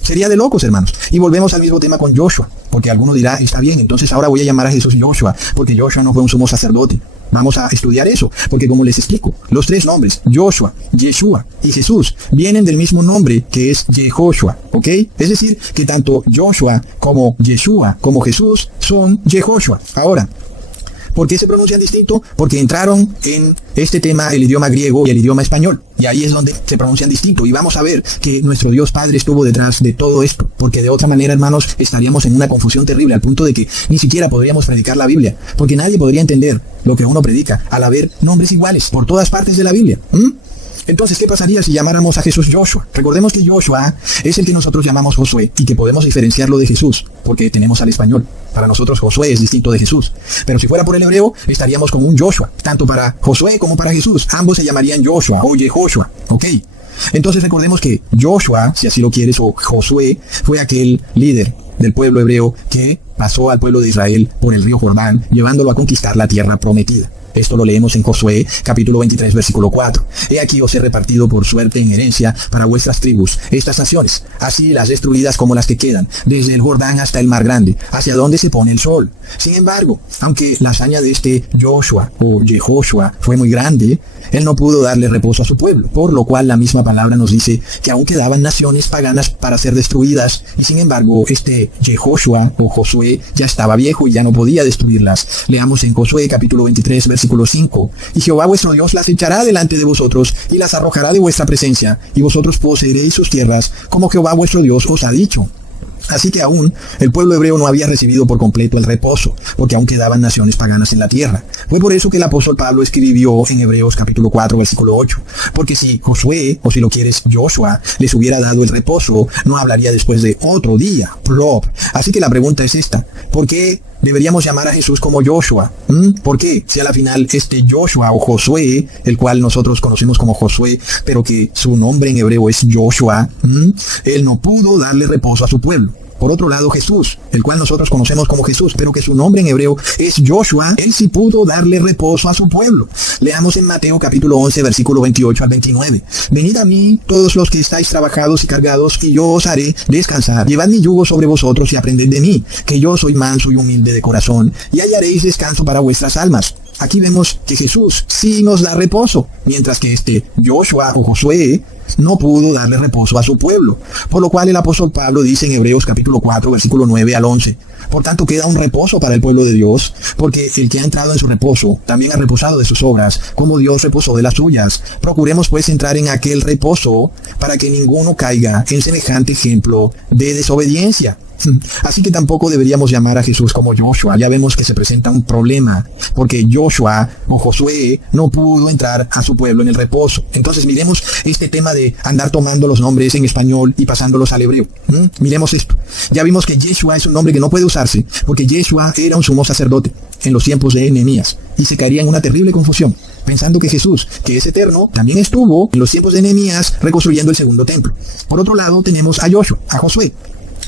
Sería de locos, hermanos. Y volvemos al mismo tema con Joshua, porque alguno dirá, está bien, entonces ahora voy a llamar a Jesús Joshua, porque Joshua no fue un sumo sacerdote. Vamos a estudiar eso, porque como les explico, los tres nombres, Joshua, Yeshua y Jesús, vienen del mismo nombre que es Yehoshua, ¿ok? Es decir, que tanto Joshua como Yeshua como Jesús son Yehoshua. Ahora, ¿por qué se pronuncian distinto? Porque entraron en este tema el idioma griego y el idioma español. Y ahí es donde se pronuncian distinto. Y vamos a ver que nuestro Dios Padre estuvo detrás de todo esto. Porque de otra manera, hermanos, estaríamos en una confusión terrible, al punto de que ni siquiera podríamos predicar la Biblia. Porque nadie podría entender lo que uno predica al haber nombres iguales por todas partes de la Biblia. Entonces, ¿qué pasaría si llamáramos a Jesús Joshua? Recordemos que Joshua es el que nosotros llamamos Josué y que podemos diferenciarlo de Jesús, porque tenemos al español. Para nosotros Josué es distinto de Jesús. Pero si fuera por el hebreo, estaríamos con un Joshua, tanto para Josué como para Jesús. Ambos se llamarían Joshua o Yehoshua, ¿ok? Entonces recordemos que Joshua, si así lo quieres, o Josué, fue aquel líder del pueblo hebreo que pasó al pueblo de Israel por el río Jordán, llevándolo a conquistar la tierra prometida. Esto lo leemos en Josué, capítulo 23, versículo 4. He aquí os he repartido por suerte en herencia para vuestras tribus estas naciones, así las destruidas como las que quedan, desde el Jordán hasta el mar grande, hacia donde se pone el sol. Sin embargo, aunque la hazaña de este Joshua o Jehoshua fue muy grande, él no pudo darle reposo a su pueblo, por lo cual la misma palabra nos dice que aún quedaban naciones paganas para ser destruidas, y sin embargo, este Jehoshua o Josué ya estaba viejo y ya no podía destruirlas. Leamos en Josué capítulo 23, versículo 5. Y Jehová vuestro Dios las echará delante de vosotros, y las arrojará de vuestra presencia, y vosotros poseeréis sus tierras, como Jehová vuestro Dios os ha dicho. Así que aún el pueblo hebreo no había recibido por completo el reposo, porque aún quedaban naciones paganas en la tierra. Fue por eso que el apóstol Pablo escribió en Hebreos capítulo 4, versículo 8. Porque si Josué, o si lo quieres Joshua, les hubiera dado el reposo, no hablaría después de otro día, plop. Así que la pregunta es esta: ¿por qué deberíamos llamar a Jesús como Joshua? ¿Por qué? Si a la final este Joshua o Josué, el cual nosotros conocemos como Josué, pero que su nombre en hebreo es Joshua, él no pudo darle reposo a su pueblo. Por otro lado, Jesús, el cual nosotros conocemos como Jesús, pero que su nombre en hebreo es Joshua, él sí pudo darle reposo a su pueblo. Leamos en Mateo capítulo 11, versículo 28 al 29. Venid a mí, todos los que estáis trabajados y cargados, y yo os haré descansar. Llevad mi yugo sobre vosotros y aprended de mí, que yo soy manso y humilde de corazón, y hallaréis descanso para vuestras almas. Aquí vemos que Jesús sí nos da reposo, mientras que este Joshua o Josué no pudo darle reposo a su pueblo. Por lo cual el apóstol Pablo dice en Hebreos capítulo 4, versículo 9 al 11. Por tanto queda un reposo para el pueblo de Dios, porque el que ha entrado en su reposo también ha reposado de sus obras, como Dios reposó de las suyas. Procuremos pues entrar en aquel reposo, para que ninguno caiga en semejante ejemplo de desobediencia. Así que tampoco deberíamos llamar a Jesús como Joshua. Ya vemos que se presenta un problema, porque Joshua o Josué no pudo entrar a su pueblo en el reposo. Entonces miremos este tema de andar tomando los nombres en español y pasándolos al hebreo. Miremos esto. Ya vimos que Yeshua es un nombre que no puede usarse, porque Yeshua era un sumo sacerdote en los tiempos de Nehemías, y se caería en una terrible confusión, pensando que Jesús, que es eterno, también estuvo en los tiempos de Nehemías reconstruyendo el segundo templo. Por otro lado tenemos a Joshua, a Josué,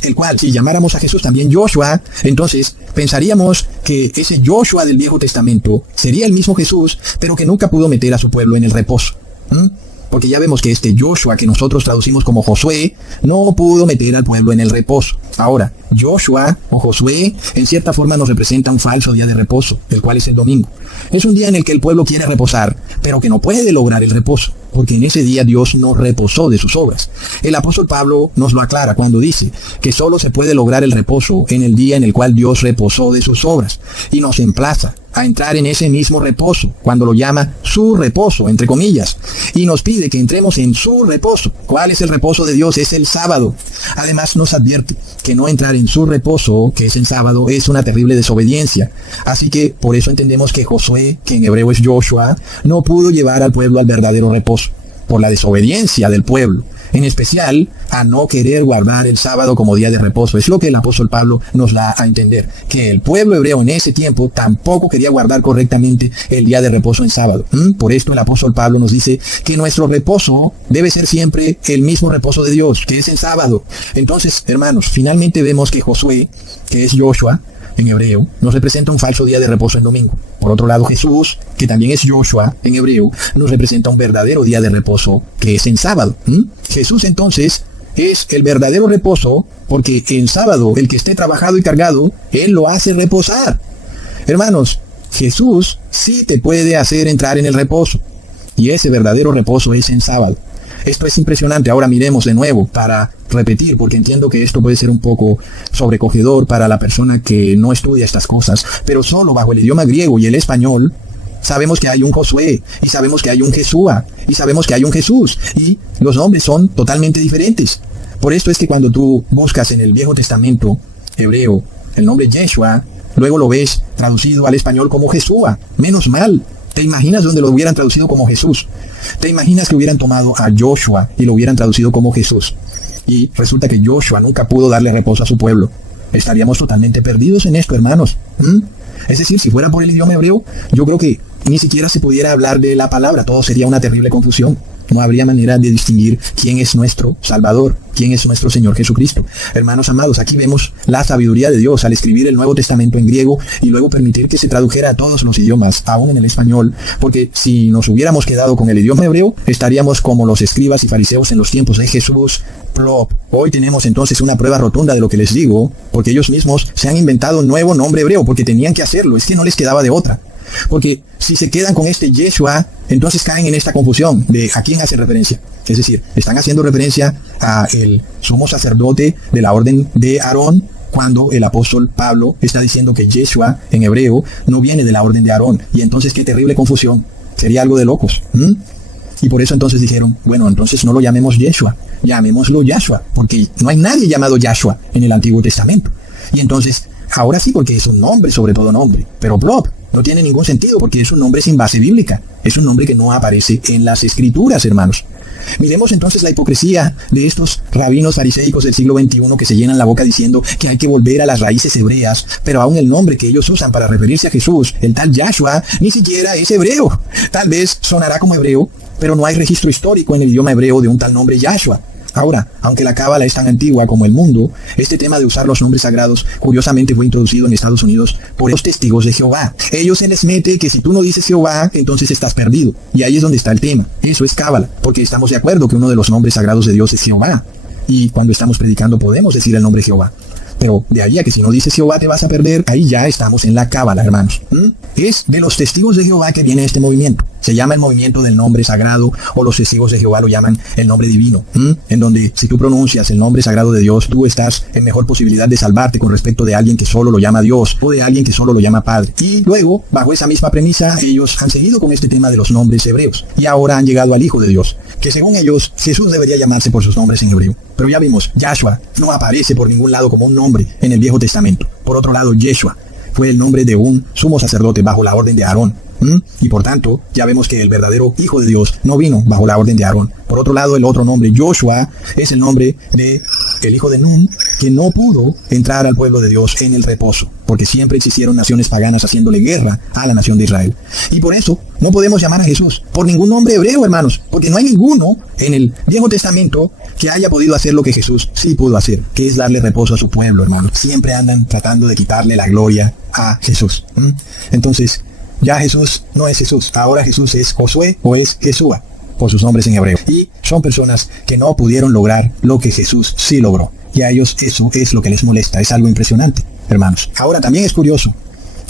el cual, si llamáramos a Jesús también Joshua, entonces pensaríamos que ese Joshua del Viejo Testamento sería el mismo Jesús, pero que nunca pudo meter a su pueblo en el reposo. Porque ya vemos que este Joshua, que nosotros traducimos como Josué, no pudo meter al pueblo en el reposo. Ahora, Joshua o Josué en cierta forma nos representa un falso día de reposo, el cual es el domingo. Es un día en el que el pueblo quiere reposar, pero que no puede lograr el reposo, porque en ese día Dios no reposó de sus obras. El apóstol Pablo nos lo aclara cuando dice que solo se puede lograr el reposo en el día en el cual Dios reposó de sus obras, y nos emplaza a entrar en ese mismo reposo, cuando lo llama su reposo, entre comillas, y nos pide que entremos en su reposo. ¿Cuál es el reposo de Dios? Es el sábado. Además nos advierte que no entrar en su reposo, que es el sábado, es una terrible desobediencia. Así que por eso entendemos que Josué, que en hebreo es Joshua, no pudo llevar al pueblo al verdadero reposo, por la desobediencia del pueblo, en especial a no querer guardar el sábado como día de reposo. Es lo que el apóstol Pablo nos da a entender, que el pueblo hebreo en ese tiempo tampoco quería guardar correctamente el día de reposo en sábado. Por esto el apóstol Pablo nos dice que nuestro reposo debe ser siempre el mismo reposo de Dios, que es en sábado. Entonces, hermanos, finalmente vemos que Josué, que es Joshua en hebreo, nos representa un falso día de reposo en domingo. Por otro lado, Jesús, que también es Joshua en hebreo, nos representa un verdadero día de reposo, que es en sábado. Jesús entonces es el verdadero reposo, porque en sábado el que esté trabajado y cargado, Él lo hace reposar. Hermanos, Jesús sí te puede hacer entrar en el reposo, y ese verdadero reposo es en sábado. Esto es impresionante. Ahora miremos de nuevo para repetir, porque entiendo que esto puede ser un poco sobrecogedor para la persona que no estudia estas cosas, pero solo bajo el idioma griego y el español sabemos que hay un Josué, y sabemos que hay un Jesúa, y sabemos que hay un Jesús, y los nombres son totalmente diferentes. Por esto es que cuando tú buscas en el Viejo Testamento hebreo el nombre Yeshua, luego lo ves traducido al español como Jesúa. Menos mal. ¿Te imaginas donde lo hubieran traducido como Jesús? ¿Te imaginas que hubieran tomado a Joshua y lo hubieran traducido como Jesús? Y resulta que Joshua nunca pudo darle reposo a su pueblo. Estaríamos totalmente perdidos en esto, hermanos. Es decir, si fuera por el idioma hebreo, yo creo que ni siquiera se pudiera hablar de la palabra. Todo sería una terrible confusión. no habría manera de distinguir quién es nuestro Salvador, quién es nuestro Señor Jesucristo. Hermanos amados, aquí vemos la sabiduría de Dios al escribir el Nuevo Testamento en griego y luego permitir que se tradujera a todos los idiomas, aún en el español, porque si nos hubiéramos quedado con el idioma hebreo, estaríamos como los escribas y fariseos en los tiempos de Jesús. Plop. Hoy tenemos entonces una prueba rotunda de lo que les digo, porque ellos mismos se han inventado un nuevo nombre hebreo, porque tenían que hacerlo, es que no les quedaba de otra. Porque si se quedan con este Yeshua, entonces caen en esta confusión de a quién hacen referencia. Es decir, están haciendo referencia a el sumo sacerdote de la orden de Aarón, cuando el apóstol Pablo está diciendo que Yeshua en hebreo no viene de la orden de Aarón. Y entonces qué terrible confusión. Sería algo de locos. Y por eso entonces dijeron, bueno, entonces no lo llamemos Yeshua, llamémoslo Yahshua, porque no hay nadie llamado Yahshua en el Antiguo Testamento. Y entonces, ahora sí, porque es un nombre, sobre todo nombre, pero plop, no tiene ningún sentido porque es un nombre sin base bíblica, es un nombre que no aparece en las Escrituras, hermanos. Miremos entonces la hipocresía de estos rabinos fariseicos del siglo XXI que se llenan la boca diciendo que hay que volver a las raíces hebreas, pero aún el nombre que ellos usan para referirse a Jesús, el tal Yahshua, ni siquiera es hebreo. Tal vez sonará como hebreo, pero no hay registro histórico en el idioma hebreo de un tal nombre Yahshua. Ahora, aunque la cábala es tan antigua como el mundo, este tema de usar los nombres sagrados curiosamente fue introducido en Estados Unidos por los testigos de Jehová. Ellos se les mete que si tú no dices Jehová, entonces estás perdido. Y ahí es donde está el tema. Eso es cábala, porque estamos de acuerdo que uno de los nombres sagrados de Dios es Jehová. Y cuando estamos predicando podemos decir el nombre Jehová. Pero de ahí a que si no dices Jehová te vas a perder, ahí ya estamos en la cábala, hermanos. Es de los testigos de Jehová que viene este movimiento. Se llama el movimiento del nombre sagrado, o los testigos de Jehová lo llaman el nombre divino. En donde si tú pronuncias el nombre sagrado de Dios, tú estás en mejor posibilidad de salvarte con respecto de alguien que solo lo llama Dios, o de alguien que solo lo llama Padre. Y luego, bajo esa misma premisa, ellos han seguido con este tema de los nombres hebreos. Y ahora han llegado al Hijo de Dios, que según ellos, Jesús debería llamarse por sus nombres en hebreo. Pero ya vimos, Yahshua no aparece por ningún lado como un nombre en el Viejo Testamento. Por otro lado, Yeshua fue el nombre de un sumo sacerdote bajo la orden de Aarón. Y por tanto, ya vemos que el verdadero Hijo de Dios no vino bajo la orden de Aarón. Por otro lado, el otro nombre, Joshua, es el nombre de el hijo de Nun, que no pudo entrar al pueblo de Dios en el reposo, porque siempre existieron naciones paganas haciéndole guerra a la nación de Israel. Y por eso no podemos llamar a Jesús por ningún nombre hebreo, hermanos, porque no hay ninguno en el Viejo Testamento que haya podido hacer lo que Jesús sí pudo hacer, que es darle reposo a su pueblo, hermanos. Siempre andan tratando de quitarle la gloria a Jesús. Entonces, ya Jesús no es Jesús, ahora Jesús es Josué o es Jesúa, por sus nombres en hebreo. Y son personas que no pudieron lograr lo que Jesús sí logró. Y a ellos eso es lo que les molesta, es algo impresionante, hermanos. Ahora también es curioso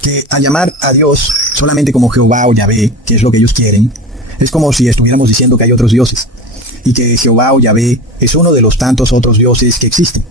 que al llamar a Dios solamente como Jehová o Yahvé, que es lo que ellos quieren, es como si estuviéramos diciendo que hay otros dioses, y que Jehová o Yahvé es uno de los tantos otros dioses que existen.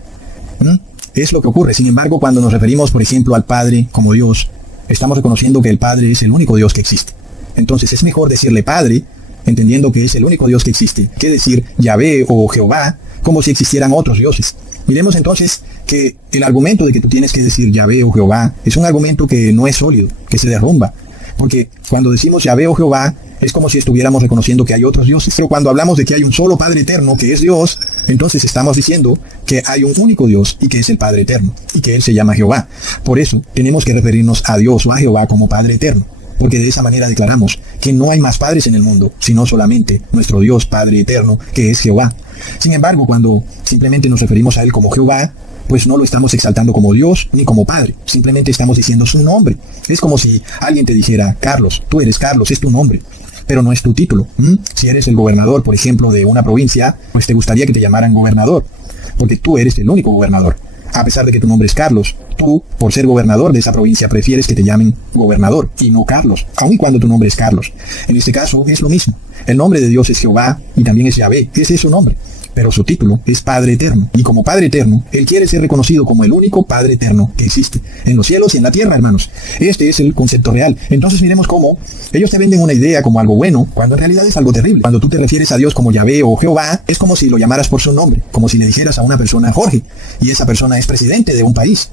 Es lo que ocurre. Sin embargo, cuando nos referimos, por ejemplo, al Padre como Dios, estamos reconociendo que el Padre es el único Dios que existe. Entonces es mejor decirle Padre, entendiendo que es el único Dios que existe, que decir Yahvé o Jehová, como si existieran otros dioses. Miremos entonces que el argumento de que tú tienes que decir Yahvé o Jehová es un argumento que no es sólido, que se derrumba. Porque cuando decimos Yahvé o Jehová, es como si estuviéramos reconociendo que hay otros dioses. Pero cuando hablamos de que hay un solo Padre eterno, que es Dios, entonces estamos diciendo que hay un único Dios, y que es el Padre eterno, y que Él se llama Jehová. Por eso, tenemos que referirnos a Dios o a Jehová como Padre eterno. Porque de esa manera declaramos que no hay más padres en el mundo, sino solamente nuestro Dios Padre eterno, que es Jehová. Sin embargo, cuando simplemente nos referimos a Él como Jehová, pues no lo estamos exaltando como Dios ni como Padre, simplemente estamos diciendo su nombre. Es como si alguien te dijera, Carlos, tú eres Carlos, es tu nombre, pero no es tu título. Si eres el gobernador, por ejemplo, de una provincia, pues te gustaría que te llamaran gobernador, porque tú eres el único gobernador. A pesar de que tu nombre es Carlos, tú, por ser gobernador de esa provincia, prefieres que te llamen gobernador y no Carlos, aun y cuando tu nombre es Carlos. En este caso es lo mismo. El nombre de Dios es Jehová y también es Yahvé, ese es su nombre. Pero su título es Padre Eterno. Y como Padre Eterno, Él quiere ser reconocido como el único Padre Eterno que existe en los cielos y en la tierra, hermanos. Este es el concepto real. Entonces miremos cómo ellos te venden una idea como algo bueno, cuando en realidad es algo terrible. Cuando tú te refieres a Dios como Yahvé o Jehová, es como si lo llamaras por su nombre, como si le dijeras a una persona Jorge, y esa persona es presidente de un país.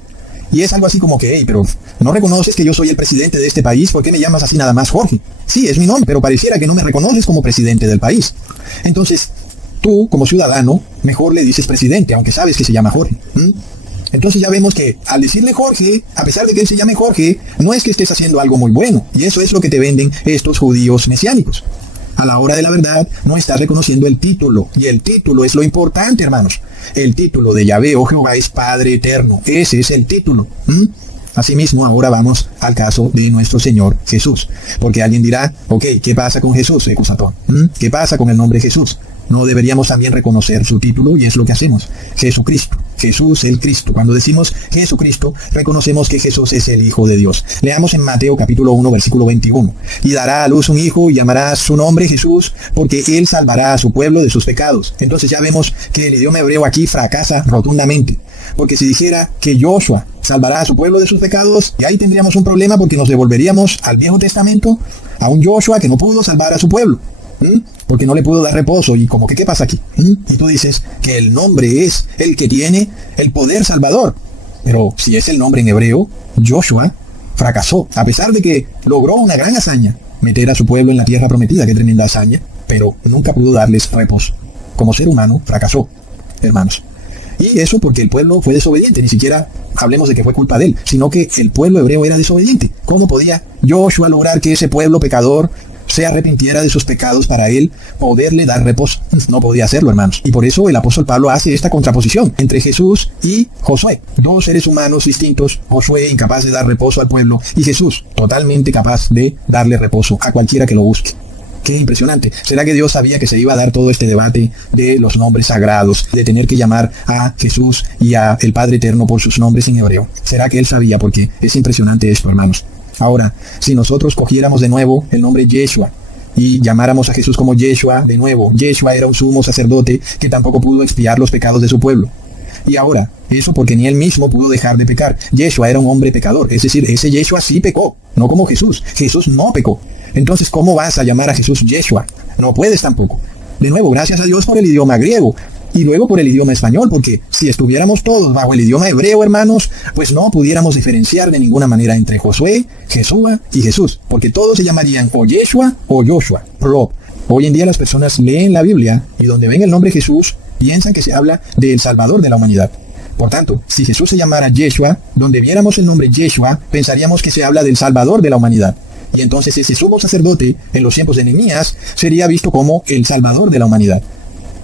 Y es algo así como que, hey, pero ¿no reconoces que yo soy el presidente de este país? ¿Por qué me llamas así nada más Jorge? Sí, es mi nombre, pero pareciera que no me reconoces como presidente del país. Entonces, tú, como ciudadano, mejor le dices presidente, aunque sabes que se llama Jorge. Entonces ya vemos que al decirle Jorge, a pesar de que él se llame Jorge, no es que estés haciendo algo muy bueno. Y eso es lo que te venden estos judíos mesiánicos. A la hora de la verdad, no estás reconociendo el título. Y el título es lo importante, hermanos. El título de Yahvé, oh Jehová, es Padre Eterno. Ese es el título. Asimismo, ahora vamos al caso de nuestro Señor Jesús. Porque alguien dirá, ok, ¿qué pasa con Jesús, Ecusatón? ¿Qué pasa con el nombre Jesús? ¿No deberíamos también reconocer su título? Y es lo que hacemos. Jesucristo. Jesús el Cristo. Cuando decimos Jesucristo, reconocemos que Jesús es el Hijo de Dios. Leamos en Mateo capítulo 1, versículo 21. Y dará a luz un hijo y llamará su nombre Jesús, porque él salvará a su pueblo de sus pecados. Entonces ya vemos que el idioma hebreo aquí fracasa rotundamente. Porque si dijera que Joshua salvará a su pueblo de sus pecados, y ahí tendríamos un problema porque nos devolveríamos al Viejo Testamento, a un Joshua que no pudo salvar a su pueblo. Porque no le pudo dar reposo. Y como que, ¿qué pasa aquí? Y tú dices que el nombre es el que tiene el poder salvador. Pero si es el nombre en hebreo, Joshua fracasó, a pesar de que logró una gran hazaña, meter a su pueblo en la tierra prometida. Qué tremenda hazaña, pero nunca pudo darles reposo. Como ser humano, fracasó, hermanos. Y eso porque el pueblo fue desobediente. Ni siquiera hablemos de que fue culpa de él, sino que el pueblo hebreo era desobediente. ¿Cómo podía Joshua lograr que ese pueblo pecador se arrepintiera de sus pecados para él poderle dar reposo? No podía hacerlo, hermanos. Y por eso el apóstol Pablo hace esta contraposición entre Jesús y Josué. Dos seres humanos distintos, Josué incapaz de dar reposo al pueblo y Jesús totalmente capaz de darle reposo a cualquiera que lo busque. Qué impresionante. ¿Será que Dios sabía que se iba a dar todo este debate de los nombres sagrados, de tener que llamar a Jesús y a el Padre Eterno por sus nombres en hebreo? ¿Será que él sabía? Porque es impresionante esto, hermanos. Ahora, si nosotros cogiéramos de nuevo el nombre Yeshua y llamáramos a Jesús como Yeshua de nuevo, Yeshua era un sumo sacerdote que tampoco pudo expiar los pecados de su pueblo. Y ahora, eso porque ni él mismo pudo dejar de pecar. Yeshua era un hombre pecador, es decir, ese Yeshua sí pecó, no como Jesús. Jesús no pecó. Entonces, ¿cómo vas a llamar a Jesús Yeshua? No puedes tampoco. De nuevo, gracias a Dios por el idioma griego. Y luego por el idioma español, porque si estuviéramos todos bajo el idioma hebreo, hermanos, pues no pudiéramos diferenciar de ninguna manera entre Josué, Jesúa y Jesús, porque todos se llamarían o Yeshua o Joshua. Hoy en día las personas leen la Biblia y donde ven el nombre Jesús, piensan que se habla del Salvador de la humanidad. Por tanto, si Jesús se llamara Yeshua, donde viéramos el nombre Yeshua, pensaríamos que se habla del Salvador de la humanidad. Y entonces ese sumo sacerdote, en los tiempos de Nehemías, sería visto como el Salvador de la humanidad.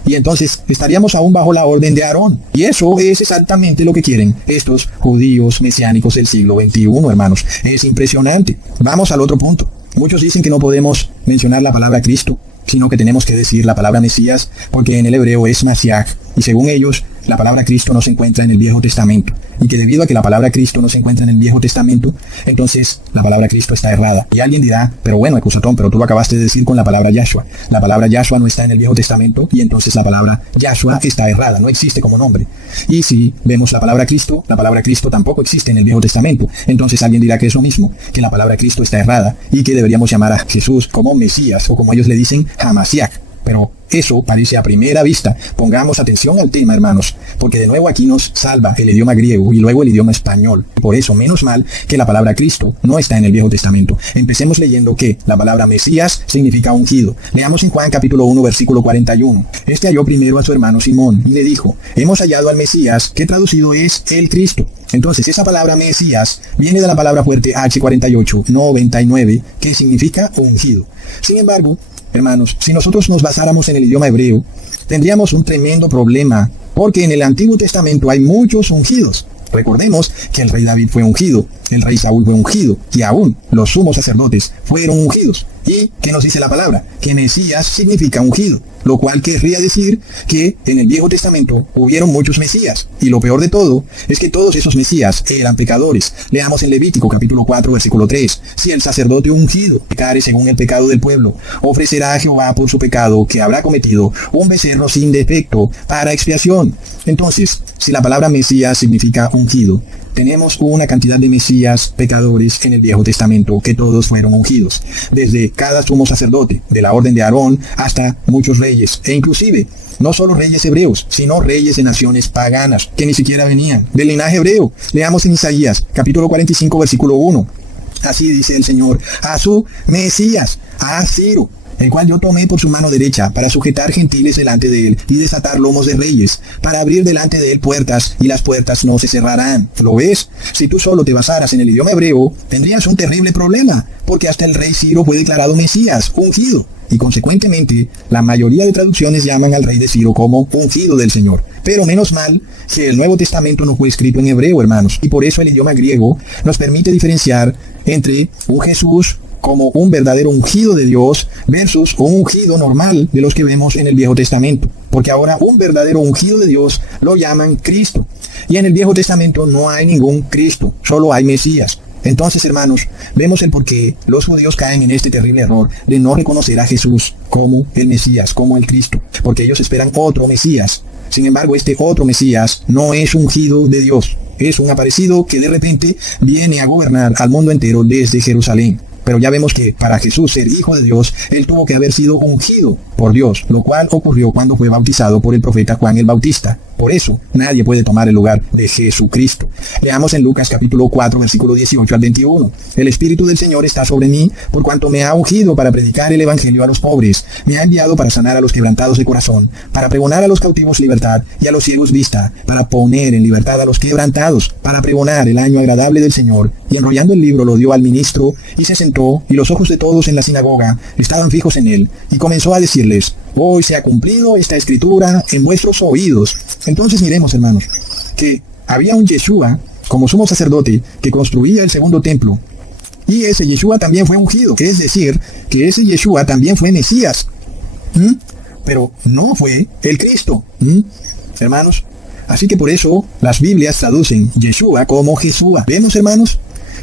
Y entonces estaríamos aún bajo la orden de Aarón. Y eso es exactamente lo que quieren estos judíos mesiánicos del siglo XXI, hermanos. Es impresionante. Vamos al otro punto. Muchos dicen que no podemos mencionar la palabra Cristo, sino que tenemos que decir la palabra Mesías, porque en el hebreo es Mashiach. Y según ellos, la palabra Cristo no se encuentra en el Viejo Testamento. Y que debido a que la palabra Cristo no se encuentra en el Viejo Testamento, entonces la palabra Cristo está errada. Y alguien dirá, pero bueno, Ecusatón, pero tú lo acabaste de decir con la palabra Yahshua. La palabra Yahshua no está en el Viejo Testamento y entonces la palabra Yahshua está errada, no existe como nombre. Y si vemos la palabra Cristo tampoco existe en el Viejo Testamento. Entonces alguien dirá que es lo mismo, que la palabra Cristo está errada y que deberíamos llamar a Jesús como Mesías o como ellos le dicen, Hamashiach. Pero eso parece a primera vista. Pongamos atención al tema, hermanos, porque de nuevo aquí nos salva el idioma griego y luego el idioma español. Por eso, menos mal que la palabra Cristo no está en el Viejo Testamento. Empecemos leyendo que la palabra Mesías significa ungido. Leamos en Juan capítulo 1, versículo 41. Este halló primero a su hermano Simón y le dijo, hemos hallado al Mesías, que traducido es el Cristo. Entonces, esa palabra Mesías viene de la palabra fuerte H4899, que significa ungido. Sin embargo, hermanos, si nosotros nos basáramos en el idioma hebreo, tendríamos un tremendo problema, porque en el Antiguo Testamento hay muchos ungidos. Recordemos que el rey David fue ungido, el rey Saúl fue ungido, y aún los sumos sacerdotes fueron ungidos. ¿Y qué nos dice la palabra? Que Mesías significa ungido, lo cual querría decir que en el Viejo Testamento hubieron muchos Mesías. Y lo peor de todo es que todos esos Mesías eran pecadores. Leamos en Levítico capítulo 4, versículo 3. Si el sacerdote ungido pecare según el pecado del pueblo, ofrecerá a Jehová por su pecado que habrá cometido un becerro sin defecto para expiación. Entonces, si la palabra Mesías significa ungido, tenemos una cantidad de Mesías pecadores en el Viejo Testamento que todos fueron ungidos, desde cada sumo sacerdote, de la orden de Aarón, hasta muchos reyes, e inclusive no solo reyes hebreos, sino reyes de naciones paganas, que ni siquiera venían del linaje hebreo. Leamos en Isaías, capítulo 45, versículo 1. Así dice el Señor, a su Mesías, a Ciro, el cual yo tomé por su mano derecha, para sujetar gentiles delante de él, y desatar lomos de reyes, para abrir delante de él puertas, y las puertas no se cerrarán. ¿Lo ves? Si tú solo te basaras en el idioma hebreo, tendrías un terrible problema, porque hasta el rey Ciro fue declarado Mesías, ungido. y consecuentemente la mayoría de traducciones llaman al rey de Ciro como ungido del Señor. Pero menos mal que el Nuevo Testamento no fue escrito en hebreo, hermanos, y por eso el idioma griego nos permite diferenciar entre un Jesús como un verdadero ungido de Dios versus un ungido normal de los que vemos en el Viejo Testamento. Porque ahora un verdadero ungido de Dios lo llaman Cristo. Y en el Viejo Testamento no hay ningún Cristo, solo hay Mesías. Entonces, hermanos, vemos el por qué los judíos caen en este terrible error de no reconocer a Jesús como el Mesías, como el Cristo, porque ellos esperan otro Mesías. Sin embargo, este otro Mesías no es ungido de Dios, es un aparecido que de repente viene a gobernar al mundo entero desde Jerusalén. Pero ya vemos que para Jesús ser hijo de Dios, él tuvo que haber sido ungido por Dios, lo cual ocurrió cuando fue bautizado por el profeta Juan el Bautista. Por eso, nadie puede tomar el lugar de Jesucristo. Leamos en Lucas capítulo 4, versículo 18 al 21. El Espíritu del Señor está sobre mí, por cuanto me ha ungido para predicar el Evangelio a los pobres. Me ha enviado para sanar a los quebrantados de corazón, para pregonar a los cautivos libertad y a los ciegos vista, para poner en libertad a los quebrantados, para pregonar el año agradable del Señor. Y enrollando el libro lo dio al ministro, y se sentó, y los ojos de todos en la sinagoga estaban fijos en él, y comenzó a decirles: hoy se ha cumplido esta escritura en vuestros oídos. Entonces miremos, hermanos, que había un Yeshua como sumo sacerdote que construía el segundo templo. Y ese Yeshua también fue ungido, es decir, que ese Yeshua también fue Mesías. Pero no fue el Cristo. Hermanos, así que por eso las Biblias traducen Yeshua como Jesúa. ¿Vemos, hermanos?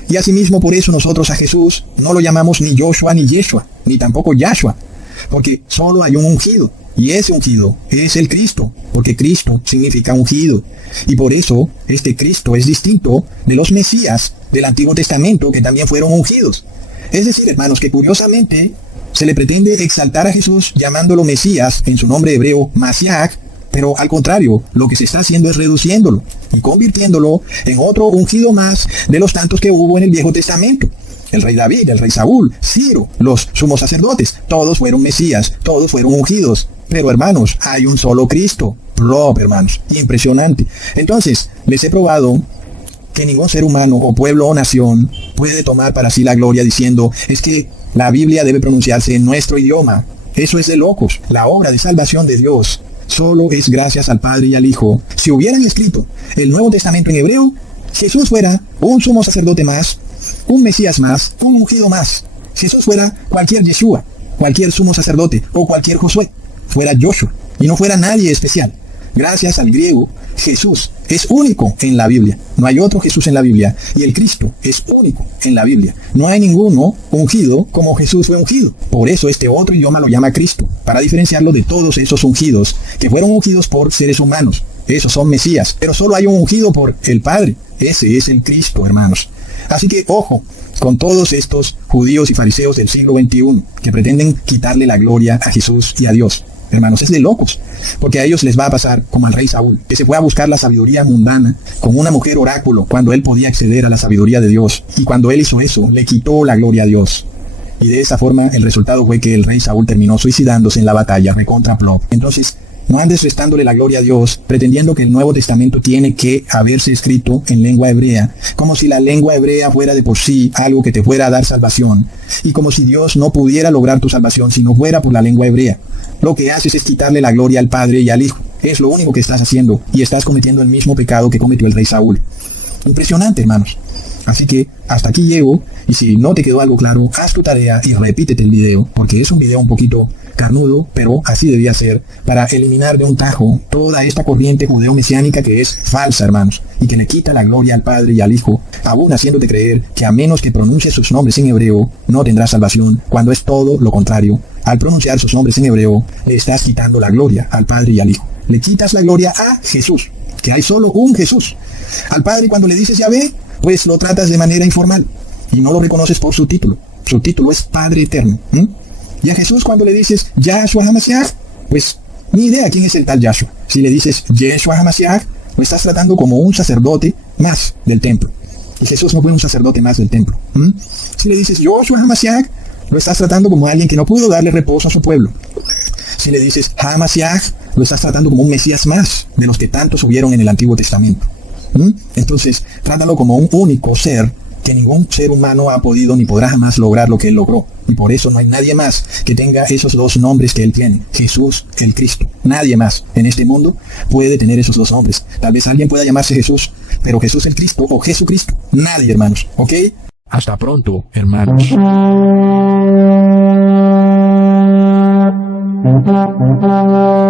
Y asimismo por eso nosotros a Jesús no lo llamamos ni Joshua ni Yeshua, ni tampoco Yahshua. Porque solo hay un ungido, y ese ungido es el Cristo, porque Cristo significa ungido. Y por eso este Cristo es distinto de los Mesías del Antiguo Testamento, que también fueron ungidos. Es decir, hermanos, que curiosamente se le pretende exaltar a Jesús llamándolo Mesías en su nombre hebreo Mashiach, pero al contrario, lo que se está haciendo es reduciéndolo y convirtiéndolo en otro ungido más de los tantos que hubo en el Viejo Testamento. El rey David, el rey Saúl, Ciro, los sumos sacerdotes, todos fueron Mesías, todos fueron ungidos. Pero hermanos, hay un solo Cristo. Hermanos, impresionante. Entonces, les he probado que ningún ser humano o pueblo o nación puede tomar para sí la gloria diciendo: es que la Biblia debe pronunciarse en nuestro idioma. Eso es de locos. La obra de salvación de Dios solo es gracias al Padre y al Hijo. Si hubieran escrito el Nuevo Testamento en hebreo, Jesús fuera un sumo sacerdote más, un Mesías más, un ungido más. Jesús fuera cualquier Yeshua, cualquier sumo sacerdote o cualquier Josué. Fuera Joshua y no fuera nadie especial. Gracias al griego, Jesús es único en la Biblia. No hay otro Jesús en la Biblia. Y el Cristo es único en la Biblia. No hay ninguno ungido como Jesús fue ungido. Por eso este otro idioma lo llama Cristo, para diferenciarlo de todos esos ungidos que fueron ungidos por seres humanos. Esos son Mesías. Pero solo hay un ungido por el Padre. Ese es el Cristo, hermanos. Así que ojo con todos estos judíos y fariseos del siglo XXI que pretenden quitarle la gloria a Jesús y a Dios. Hermanos, es de locos, porque a ellos les va a pasar como al rey Saúl, que se fue a buscar la sabiduría mundana con una mujer oráculo cuando él podía acceder a la sabiduría de Dios. Y cuando él hizo eso, le quitó la gloria a Dios. Y de esa forma el resultado fue que el rey Saúl terminó suicidándose en la batalla recontra Plob. Entonces, no andes restándole la gloria a Dios, pretendiendo que el Nuevo Testamento tiene que haberse escrito en lengua hebrea, como si la lengua hebrea fuera de por sí algo que te fuera a dar salvación, y como si Dios no pudiera lograr tu salvación si no fuera por la lengua hebrea. Lo que haces es quitarle la gloria al Padre y al Hijo. Es lo único que estás haciendo, y estás cometiendo el mismo pecado que cometió el rey Saúl. Impresionante, hermanos. Así que hasta aquí llego, y si no te quedó algo claro, haz tu tarea y repítete el video, porque es un video un poquito carnudo, pero así debía ser, para eliminar de un tajo toda esta corriente judeo-mesiánica que es falsa, hermanos, y que le quita la gloria al Padre y al Hijo, aún haciéndote creer que a menos que pronuncies sus nombres en hebreo, no tendrás salvación, cuando es todo lo contrario. Al pronunciar sus nombres en hebreo, le estás quitando la gloria al Padre y al Hijo. Le quitas la gloria a Jesús, que hay solo un Jesús. Al Padre, cuando le dices Yahvé, pues lo tratas de manera informal y no lo reconoces por su título. Su título es Padre Eterno. Y a Jesús, cuando le dices Yahshua HaMashiach, pues ni idea quién es el tal Yahshua. Si le dices Yeshua HaMashiach, lo estás tratando como un sacerdote más del templo. Y Jesús no fue un sacerdote más del templo. Si le dices Yoshua HaMashiach, lo estás tratando como alguien que no pudo darle reposo a su pueblo. Si le dices HaMashiach, lo estás tratando como un Mesías más de los que tantos hubieron en el Antiguo Testamento. Entonces, trátalo como un único ser que ningún ser humano ha podido ni podrá jamás lograr lo que él logró. Y por eso no hay nadie más que tenga esos dos nombres que él tiene, Jesús el Cristo. Nadie más en este mundo puede tener esos dos nombres. Tal vez alguien pueda llamarse Jesús, pero Jesús el Cristo o Jesucristo, nadie, hermanos, ¿ok? Hasta pronto, hermanos. Thank you.